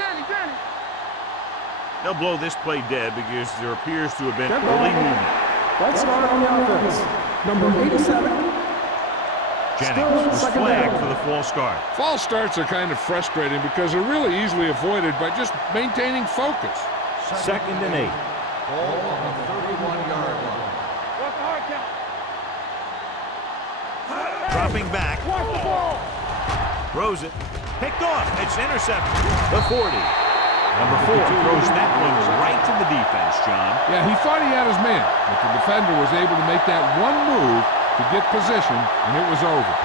They'll blow this play dead because there appears to have been early movement. Let's start on the offense. Number 87. Jennings was flagged for the false start. False starts are kind of frustrating because they're really easily avoided by just maintaining focus. 2nd and 8. Ball on the 31-yard line. What's the hard count? Dropping back. Watch the ball. Throws it. Picked off. It's intercepted. The 40. Number 4 throws that one right to the defense, John. Yeah, he thought he had his man, but the defender was able to make that one move to get position, and it was over.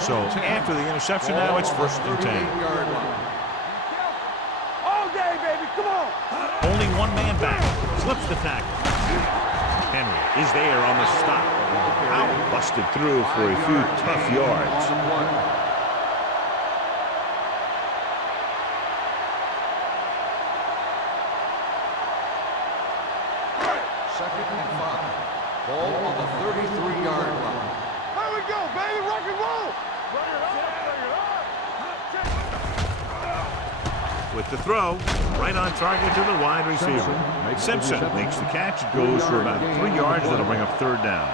So after the interception, now it's 1st and 10. All day, baby. Come on. Only one man back. Slips the tackle. Henry is there on the stop. Powell busted through for a few tough yards. Second and 5. Ball on the 33-yard line. There we go, baby. Rock and roll. With the throw, right on target to the wide receiver. Simpson makes the catch. It goes for about 3 yards. That'll bring up 3rd down.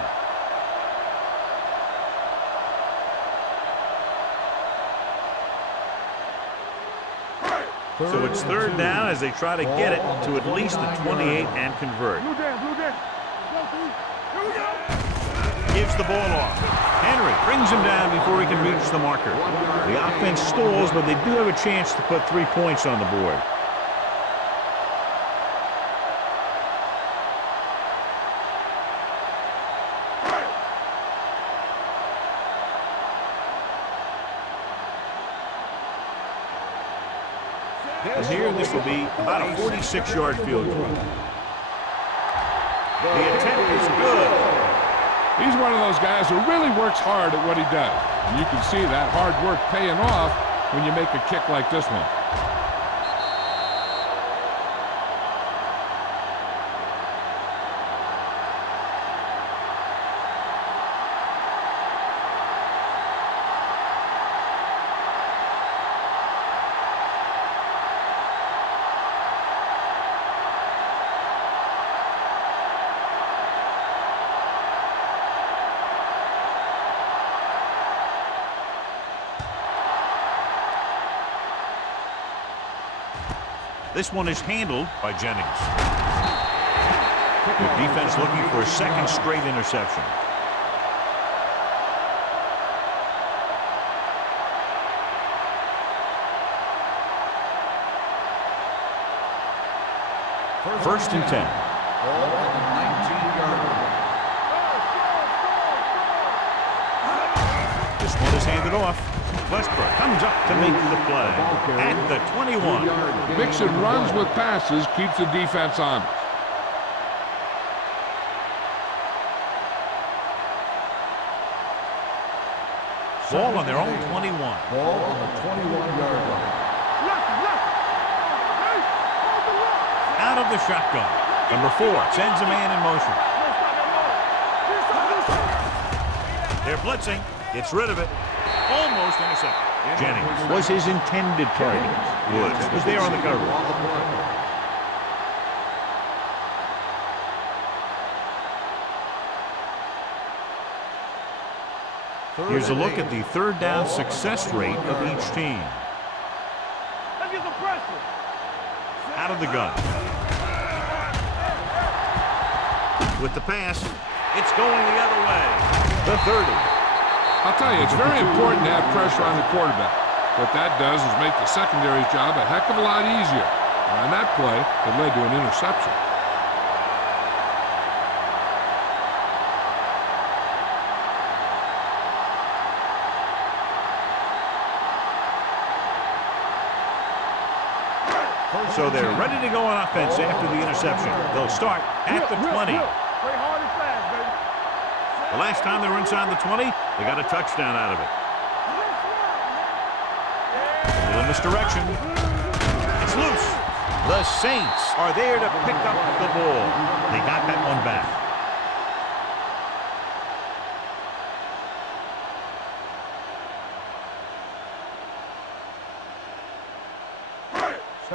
So it's 3rd down as they try to get it to at least the 28 and convert. Blue down, blue down. Here we go. Gives the ball off. Henry brings him down before he can reach the marker. The offense stalls, but they do have a chance to put 3 points on the board. And here, this will be about a 46-yard field goal. The attempt is good. He's one of those guys who really works hard at what he does. And you can see that hard work paying off when you make a kick like this one. This one is handled by Jennings. The defense looking for a 2nd straight interception. First and 10. Ball on the 19-yard line. This one is handed off. Westbrook comes up to make the play at the 21. Mixing runs with passes keeps the defense honest. Ball on their own 21. Ball on the 21-yard line. Out of the shotgun. Number 4 sends a man in motion. They're blitzing. Gets rid of it. Almost intercepted. Jennings was his intended target. Woods was there on the cover. Here's a look at the 3rd down success rate of each team. Let's get some pressure. Out of the gun. With the pass, it's going the other way. The 30. I'll tell you, it's very important to have pressure on the quarterback. What that does is make the secondary's job a heck of a lot easier. And on that play, it led to an interception. So they're ready to go on offense after the interception. They'll start at the 20. Play hard and fast, baby. The last time they were inside the 20, they got a touchdown out of it. A little misdirection. It's loose. The Saints are there to pick up the ball. They got that one back.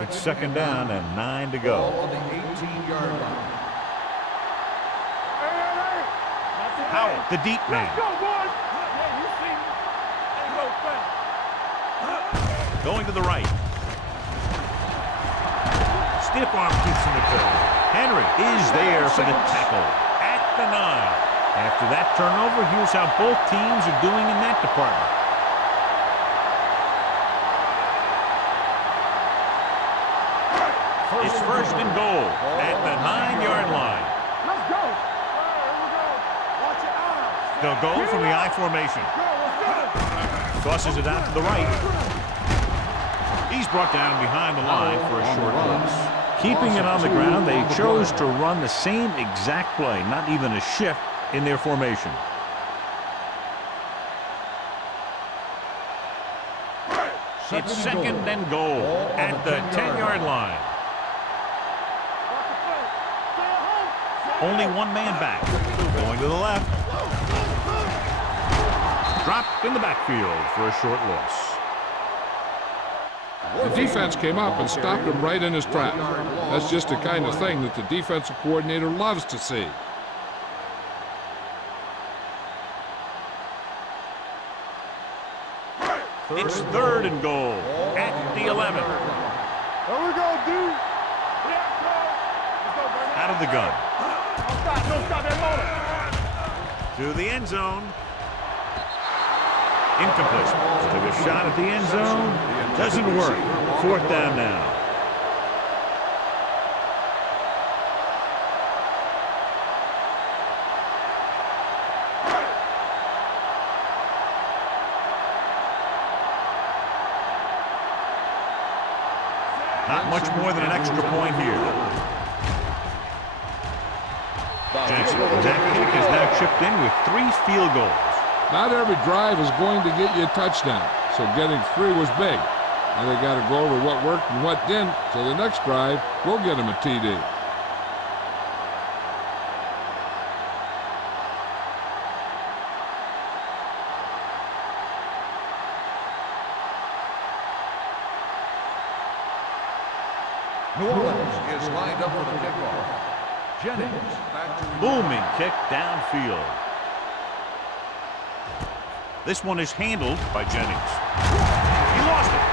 It's second down and 9 to go. Ball on the 18-yard line. Howell, the deep man. Let's go, boys. Yeah, you see me. Ain't no thing. Going to the right. Stiff arm keeps him at goal. Henry is there for the tackle at the 9. After that turnover, here's how both teams are doing in that department. It's first and goal at the 9-yard line. Let's go. Here we go. Watch your eyes. They'll go from the I formation. Let's go. Tosses it out to the right. He's brought down behind the line for a short loss. Keeping it on the ground, they chose to run the same exact play, not even a shift in their formation. It's second and goal at the 10-yard line. Only one man back. Going to the left. Dropped in the backfield for a short loss. The defense came up and stopped him right in his tracks. That's just the kind of thing that the defensive coordinator loves to see. It's third and goal at the 11. Here we go, dude. Out of the gun. Don't stop that motor. To the end zone. Incomplete. Took a shot at the end zone. Doesn't work. Fourth down now. Not much more than an extra point here. Jensen, that kick is now chipped in with 3 field goals. Not every drive is going to get you a touchdown, so getting 3 was big. Now they got to go over what worked and what didn't, so the next drive will get them a TD. New Orleans is lined up for the kickoff. Jennings back to Booming kick downfield. This one is handled by Jennings. He lost it.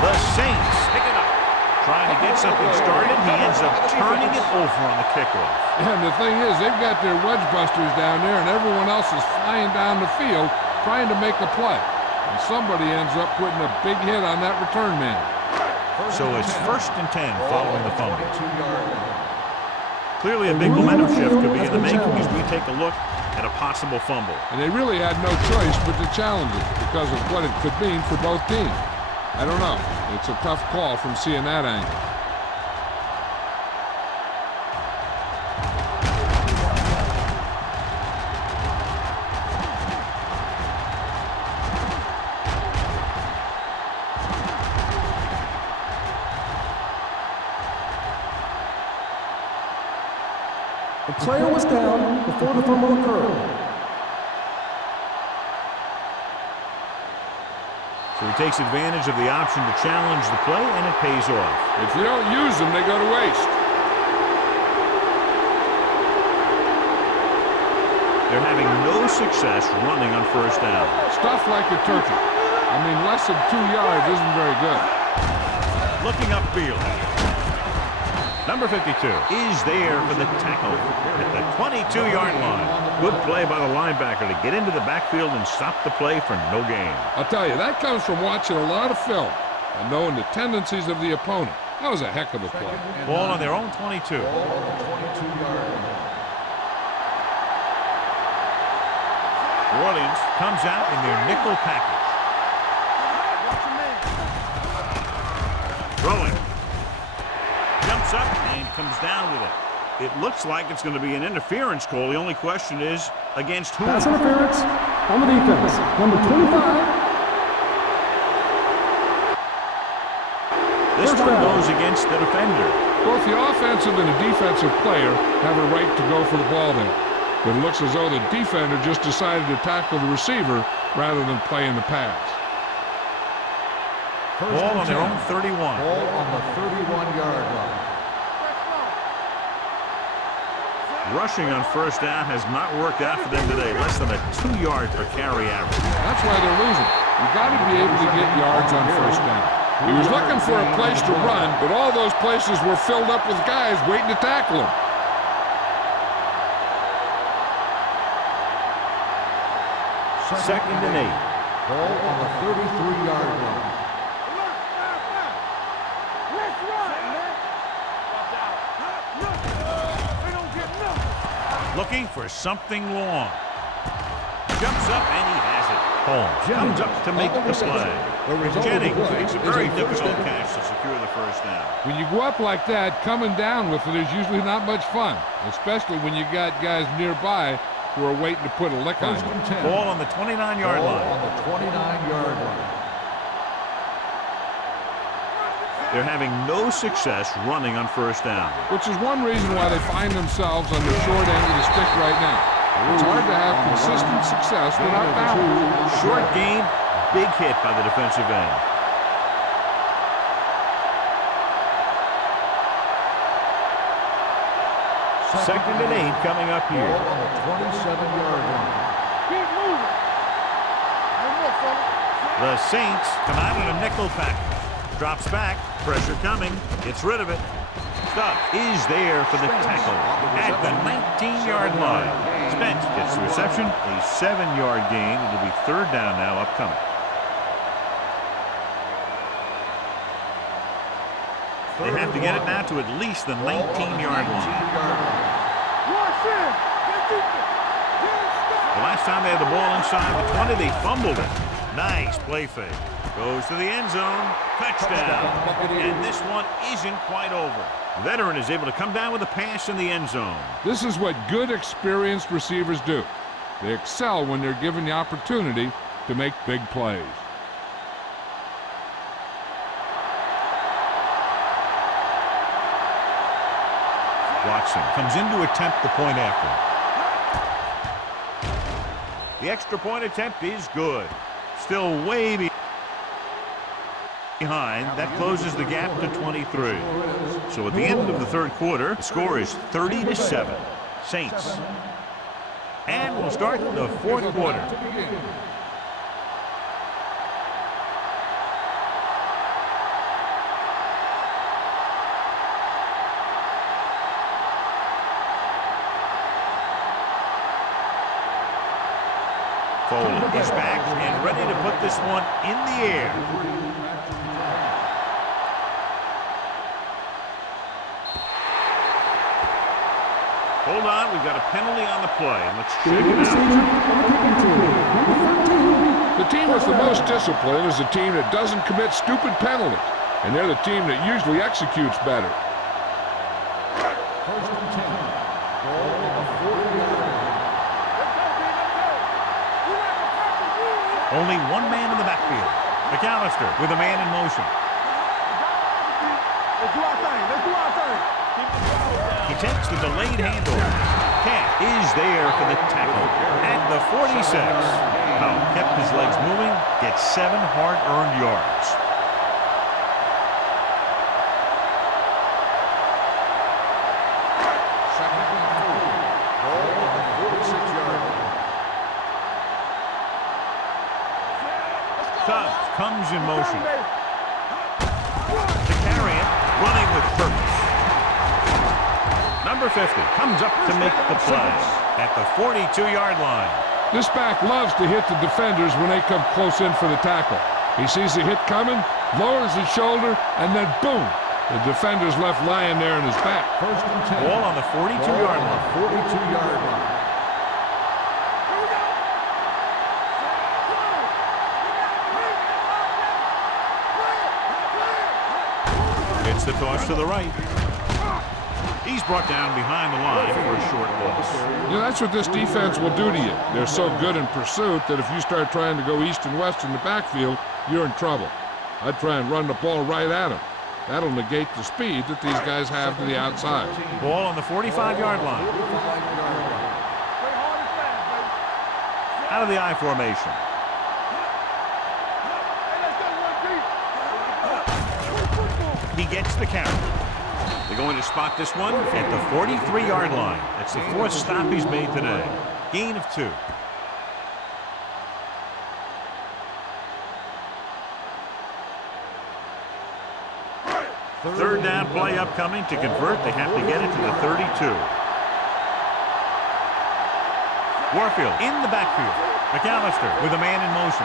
The Saints pick it up. Trying to get something started, he ends up turning it over on the kickoff. And the thing is, they've got their wedge busters down there, and everyone else is flying down the field trying to make a play. And somebody ends up putting a big hit on that return man. So it's first and 10 following the fumble. Clearly a big momentum shift could be in the making as we take a look at a possible fumble. And they really had no choice but to challenge it because of what it could mean for both teams. I don't know. It's a tough call from seeing that angle. The player was down before the fumble occurred. So he takes advantage of the option to challenge the play, and it pays off. If you don't use them, they go to waste. They're having no success running on first down. Stuff like a turkey. I mean, less than 2 yards isn't very good. Looking upfield. Number 52 is there for the tackle at the 22-yard line. Good play by the linebacker to get into the backfield and stop the play for no gain. I'll tell you, that comes from watching a lot of film and knowing the tendencies of the opponent. That was a heck of a play. Ball on their own 22. ball on the 22-yard line. New Orleans comes out in their nickel package. Throwing. Jumps up and comes down with it. It looks like it's going to be an interference call. The only question is against whom? Pass interference on the defense. Number 25. This one goes against the defender. Both the offensive and the defensive player have a right to go for the ball there. But it looks as though the defender just decided to tackle the receiver rather than playing the pass. Ball on their own 31. Ball on the 31-yard line. Rushing on first down has not worked out for them today. Less than a 2-yard per carry average. That's why they're losing. You got to be able to get yards on first down. He was looking for a place to run, but all those places were filled up with guys waiting to tackle him. Second and 8. Ball on the 33-yard line. Let's run, man. They don't get nothing. Looking for something long. Jumps up and he has it. Holmes comes up to make the play. Jennings makes a very difficult catch to secure the first down. When you go up like that, coming down with it is usually not much fun, especially when you got guys nearby who are waiting to put a lick on you. Ball on the 29-yard line. On the 29-yard line. They're having no success running on first down. Which is one reason why they find themselves on the short end of the stick right now. It's hard to have consistent success without balance. Short gain, big hit by the defensive end. Second and 8 coming up here. Ball on the 27-yard line. Keep moving. No more, fella. The Saints come out in a nickel package. Drops back, pressure coming, gets rid of it. Stubb is there for the tackle at the 19-yard line. Spence gets the reception, a 7-yard gain. It'll be third down now upcoming. They have to get it now to at least the 19-yard line. Rush in. The last time they had the ball inside the 20, they fumbled it. Nice play fake. Goes to the end zone. Touchdown. And this one isn't quite over. The veteran is able to come down with a pass in the end zone. This is what good, experienced receivers do. They excel when they're given the opportunity to make big plays. Watson comes in to attempt the point after. The extra point attempt is good. Still way behind. That closes the gap to 23. So at the end of the third quarter, the score is 30-7. Saints. And we'll start the fourth quarter. Foley is back and ready to put this one in the air. Hold on, we've got a penalty on the play, and let's check it out. The team with the most discipline is the team that doesn't commit stupid penalties, and they're the team that usually executes better. First and 10. Ball on the 40-yard line. Only one man in the backfield. McAllister with a man in motion. Let's do our thing. Let's do our thing. He takes the delayed handoff. Camp is there for the tackle at the 46. Powell kept his legs moving, gets 7 hard-earned yards. Second and 4. Ball on the 46-yard line. Tubbs comes in motion. To carry it, running with purpose. Number 50 comes up to make the play at the 42-yard line. This back loves to hit the defenders when they come close in for the tackle. He sees the hit coming, lowers his shoulder, and then boom, the defender's left lying there in his back. First and 10. Ball on the 42-yard line. 42-yard line. It's the toss to the right. He's brought down behind the line for a short loss. You know, that's what this defense will do to you. They're so good in pursuit that if you start trying to go east and west in the backfield, you're in trouble. I'd try and run the ball right at them. That'll negate the speed that these guys have to the outside. Ball on the 45-yard line. Out of the I formation. He gets the count. They're going to spot this one at the 43-yard line. That's the 4th stop he's made today. Gain of 2. Third down play upcoming. To convert, they have to get it to the 32. Warfield in the backfield. McAllister with a man in motion.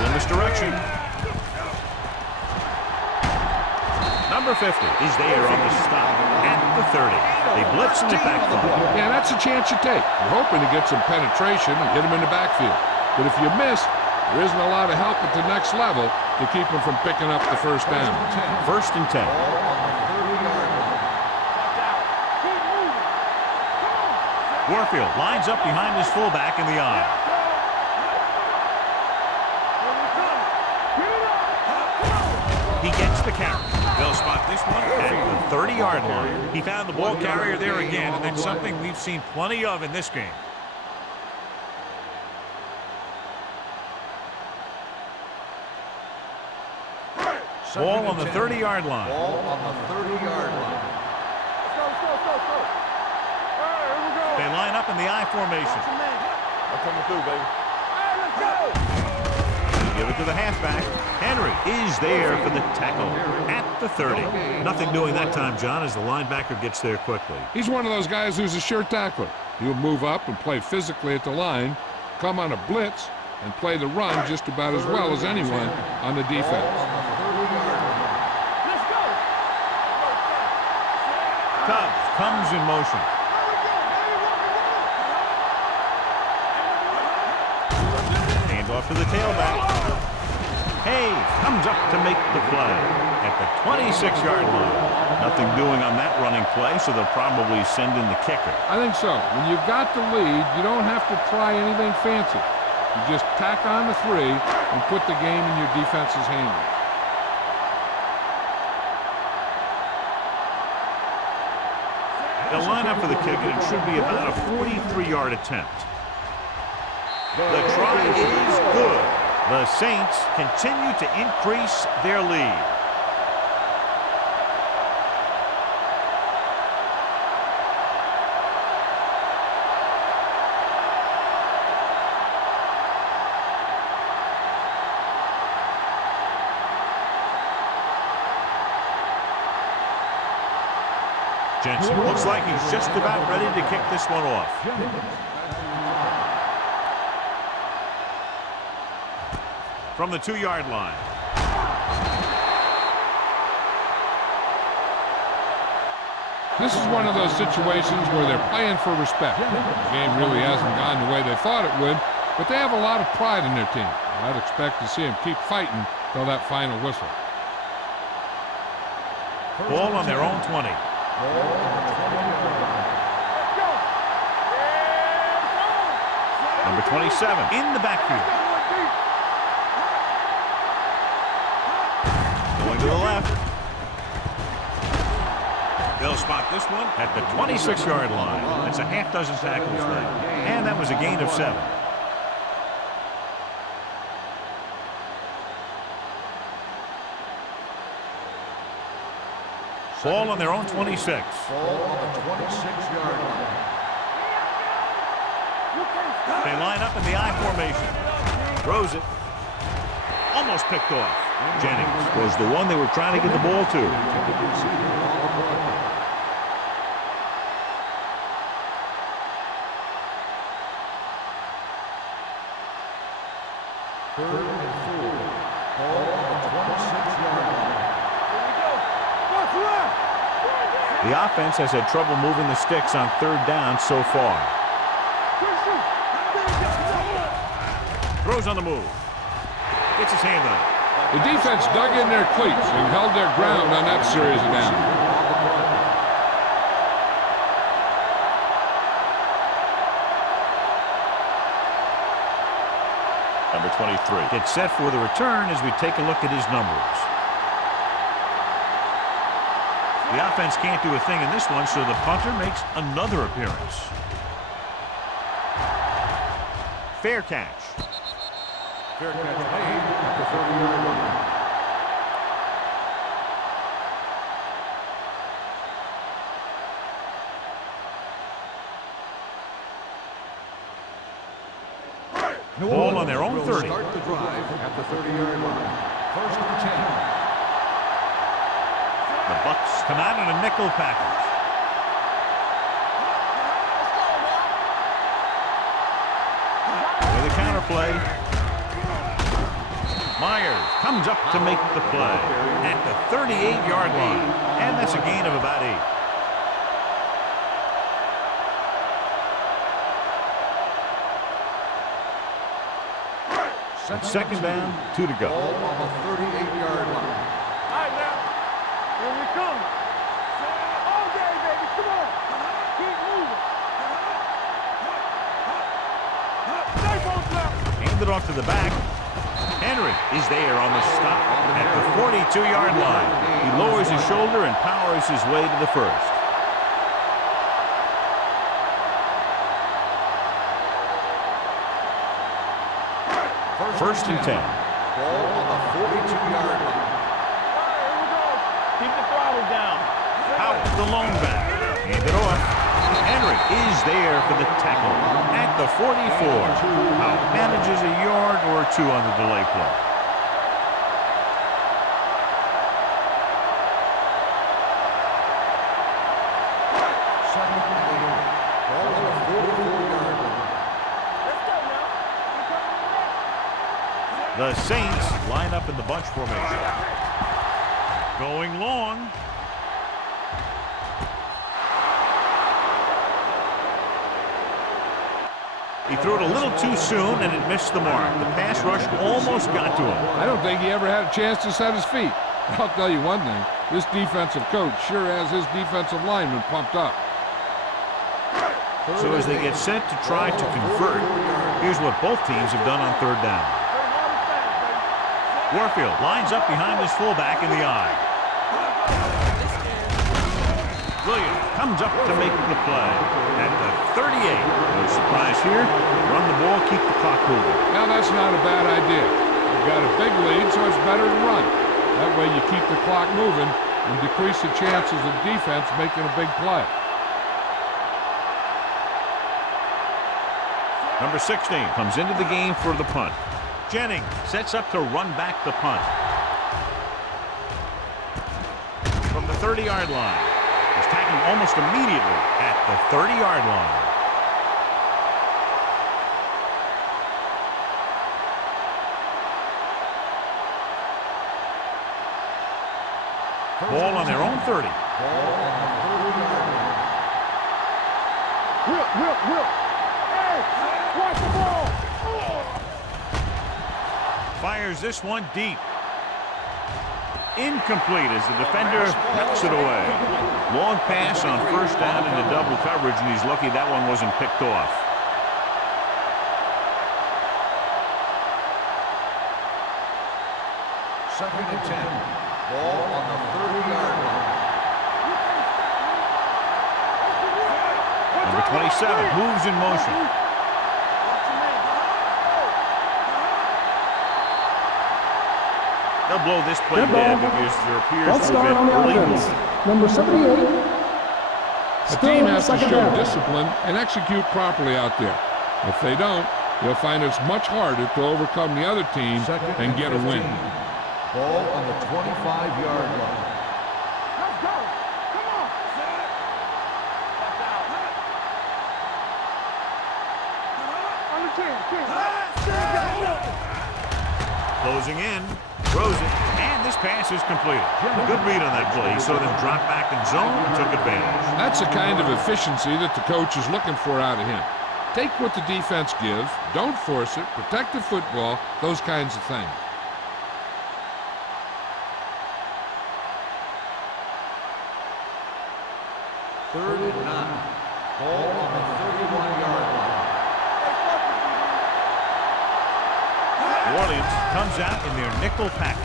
In misdirection. Number 50 is there on the stop at the 30. They blitzing it back forward. Yeah, that's a chance you take. You're hoping to get some penetration and get him in the backfield. But if you miss, there isn't a lot of help at the next level to keep him from picking up the first down. 1st and 10. Warfield lines up behind his fullback in the eye. He gets the carry. They'll spot this one at the 30-yard line. He found the ball carrier there again, and that's something we've seen plenty of in this game. Ball on the 30-yard line. Ball on the 30-yard line. They line up in the I formation. I'm coming through, baby. Give it to the halfback. Henry is there for the tackle at the 30. Nothing doing that time, John, as the linebacker gets there quickly. He's one of those guys who's a sure tackler. He'll move up and play physically at the line, come on a blitz, and play the run just about as well as anyone on the defense. Tubbs comes in motion. Hand off to the tailback. Hayes comes up to make the play at the 26-yard line. Nothing doing on that running play, so they'll probably send in the kicker. I think so. When you've got the lead, you don't have to try anything fancy. You just tack on the 3 and put the game in your defense's hands. They'll line up for the kick, and it should be about a 43-yard attempt. The try is good. The Saints continue to increase their lead. Jensen looks like he's just about ready to kick this one off. From the 2-yard line. This is one of those situations where they're playing for respect. The game really hasn't gone the way they thought it would, but they have a lot of pride in their team. I'd expect to see them keep fighting till that final whistle. Ball on their own 20. Number 27 in the backfield. Going to the left. They'll spot this one at the 26-yard line. That's a half dozen tackles made. And that was a gain of 7. Ball on their own 26. Ball on the 26-yard line. They line up in the I formation. Throws it. Almost picked off. Jennings was the one they were trying to get the ball to. Third and 4. Ball on the 26-yard line. The offense has had trouble moving the sticks on 3rd down so far. Throws on the move. Gets his hand on it. The defense dug in their cleats and held their ground on that series of downs. Number 23 gets set for the return as we take a look at his numbers. The offense can't do a thing in this one, so the punter makes another appearance. Fair catch. Fair catch made at the 30-yard line. Ball on their own 30. Start the drive at the 30-yard line. First and 10. The Bucks come out in a nickel package. With a counter play. Myers comes up to make the play at the 38-yard line. And that's a gain of about 8. Second down, 2 to go. Ball on the 38-yard line. All right, now. Here we come. All day, baby. Come on. Keep moving. Stay both left. Handed off to the back. Henry is there on the stop at the 42-yard line. He lowers his shoulder and powers his way to the first. First and 10. Ball on the 42-yard line. All right, here we go. Keep the throttle down. Out the lone back. Handed off. Henry is there for the tackle at the 44. Out manages a yard or 2 on the delay play. Second and 8. Ball on the 44-yard line. Let's go now. Keep coming around. The Saints line up in the bunch formation. Going long. He threw it a little too soon and it missed the mark. The pass rush almost got to him. I don't think he ever had a chance to set his feet. I'll tell you one thing, this defensive coach sure has his defensive lineman pumped up. So as they get set to try to convert, here's what both teams have done on third down. Warfield lines up behind his fullback in the eye. Williams comes up to make the play at the 38. No surprise here. Run the ball, keep the clock moving. Now that's not a bad idea. You've got a big lead, so it's better to run. That way you keep the clock moving and decrease the chances of defense making a big play. Number 16 comes into the game for the punt. Jennings sets up to run back the punt. From the 30-yard line. He's tackled almost immediately at the 30-yard line. Ball on their own 30. Ball on the 30-yard line. Will. Hey, watch the ball. Fires this one deep. Incomplete as the defender knocks it away. Long pass on first down into double coverage, and he's lucky that one wasn't picked off. Second and 10. Ball on the 30-yard line. Number 27 moves in motion. They'll blow this play dead because there appears Let's to have start on been the early offense. movement. Number 78. A team has to second show down. discipline and execute properly out there. If they don't, they'll find it's much harder to overcome the other team Second and get a 15. win. Ball on the 25-yard line. Let's go. Come on. Watch out. On the 10. Closing in, throws it, and this pass is completed. Good read on that play. He saw them drop back in zone and took advantage. That's the kind of efficiency that the coach is looking for out of him. Take what the defense gives, don't force it, protect the football, those kinds of things. Third and 9. Ball on the 31-yard line. New Orleans comes out in their nickel package.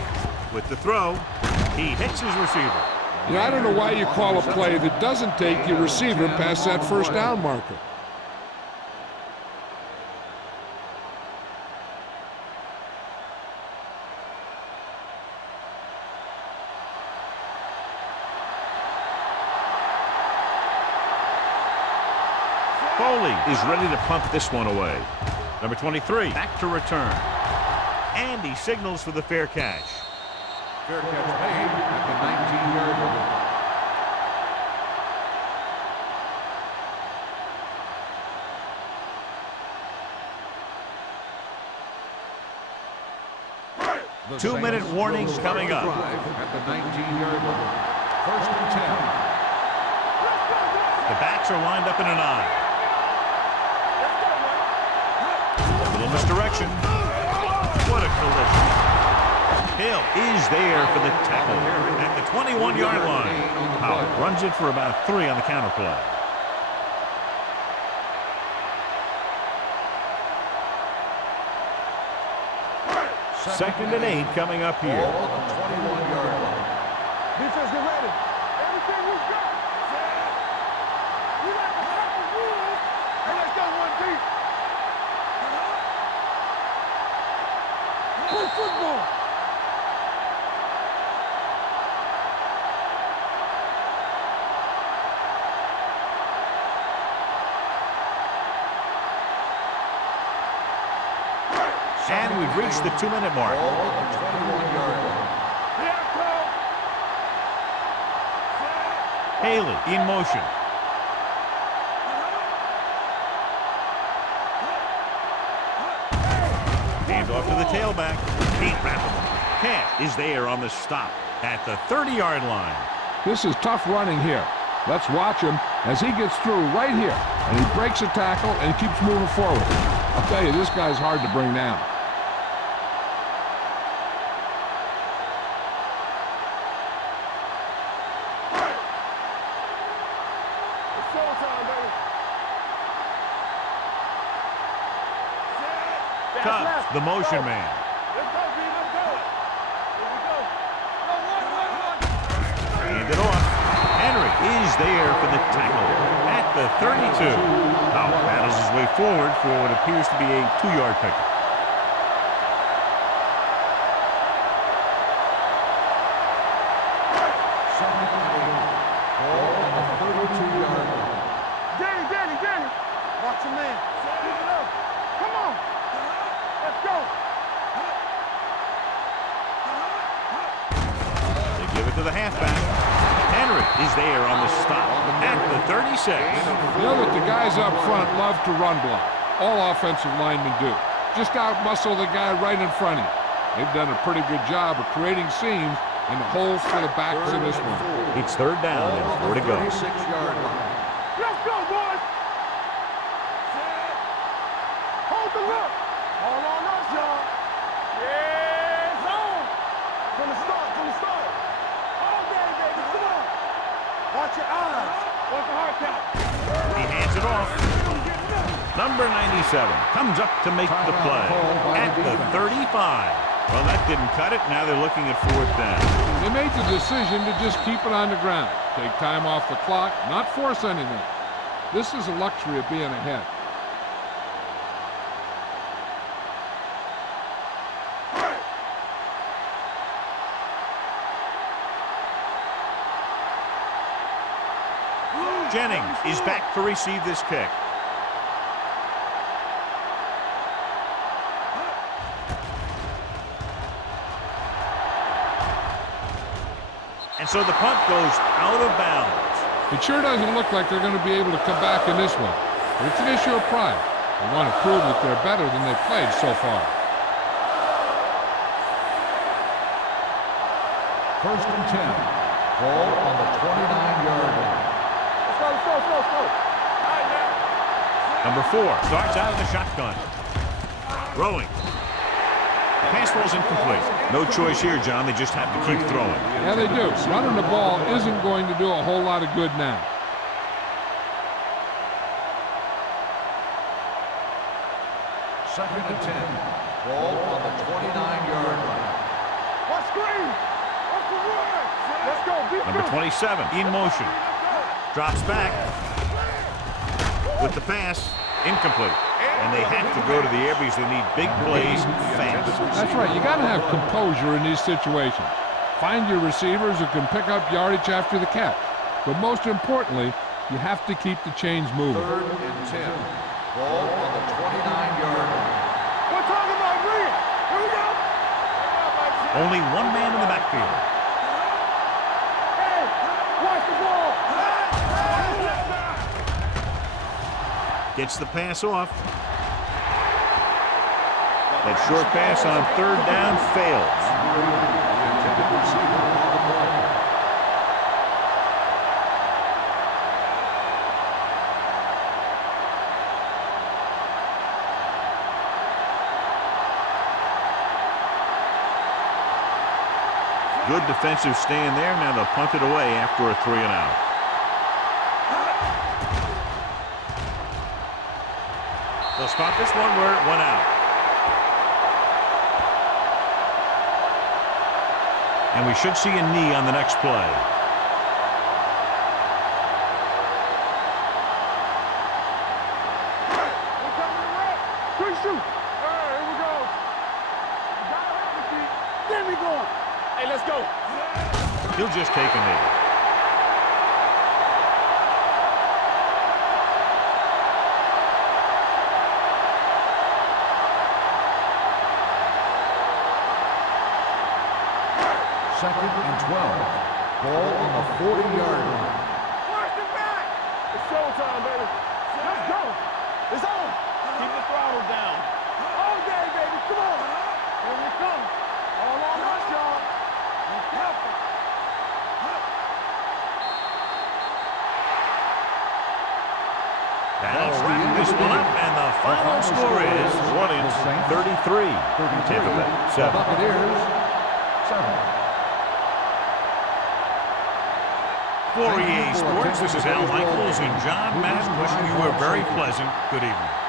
With the throw, he hits his receiver. You know, I don't know why you call a play that doesn't take your receiver past that first down marker. Foley is ready to punt this one away. Number 23, back to return. And he signals for the fair catch. Fair catch made at the 19-yard line. The 2-minute warning coming up. At the 19-yard line. 1st and 10. The backs are lined up in an I. A little misdirection. What a collision. Hill is there for the tackle at the 21-yard line. Howard runs it for about 3 on the counter play. Second and 8 coming up here. 21-yard line. Defense, get ready. Everything we got. We like a couple rules. And let's go one deep. Play football. And we've reached the 2-minute mark. Ball on the 21-yard line. Haley in motion. Hand off to the tailback. Pete Rappaport. Camp is there on the stop at the 30-yard line. This is tough running here. Let's watch him as he gets through right here. And he breaks a tackle and keeps moving forward. I'll tell you, this guy's hard to bring down. Cubs, the motion man. Let's go, B. Let's go. Here we go. No, one. Hand it off. Henry is there for the tackle at the 32. Now battles his way forward for what appears to be a 2-yard pickup. Danny. Watch your man. Keep it up. Come on. Let's go. They give it to the halfback. Henry is there on the stop at the 36. You know that the guys up front love to run block. All offensive linemen do. Just out-muscle the guy right in front of you. They've done a pretty good job of creating seams and holes for the backs in this one. It's 3rd down and 4 to go. 36-yard line. Let's go, boys. Hold the look. All on us, y'all. Yeah, zone. From the start. All day, baby. Come on. Watch your eyes. Watch the hard count. He hands it off. Number 97 comes up to make the play at the 35. Well, that didn't cut it. Now they're looking at 4th down. They made the decision to just keep it on the ground. Take time off the clock, not force anything. This is a luxury of being ahead. Jennings is back to receive this kick. And so the punt goes out of bounds. It sure doesn't look like they're going to be able to come back in this one. But it's an issue of pride. They want to prove that they're better than they've played so far. 1st and 10. Ball on the 29-yard line. Let's go. All right, now. Number 4 starts out of the shotgun. Throwing. Pass ball's incomplete. No choice here, John. They just have to keep throwing. Yeah, they do. Running the ball isn't going to do a whole lot of good now. Second and 10. Ball on the 29-yard line. Watch screen. Watch the run. Let's go. Beat Number 27 in motion. Drops back with the pass. Incomplete. And they have to go to the air because they need big plays fast. That's right. You got to have composure in these situations. Find your receivers who can pick up yardage after the catch. But most importantly, you have to keep the chains moving. 3rd and 10. Ball on the 29-yard line. Only one man in the backfield. Hey, watch the ball. Gets the pass off. That short pass on third down fails. Good defensive stand there. Now they'll punt it away after a 3-and-out. They'll spot this one where it went out. And we should see a knee on the next play. We're coming to red. Quick shoot. Here we go. You gotta have the feet. Then we going. Hey, let's go. He'll just take a knee. Second and 12. Ball on the 40-yard line. Watch the back. It's showtime, baby. Let's go. It's on. Keep the throttle down. All day, baby. Come on. Here we come. All on us, y'all. Be careful. That'll wrap this one up, and the final score is New Orleans 33, Tampa Bay 7. Buccaneers 7. For EA Sports, this is Al Michaels and John Madden wishing you a very pleasant good evening.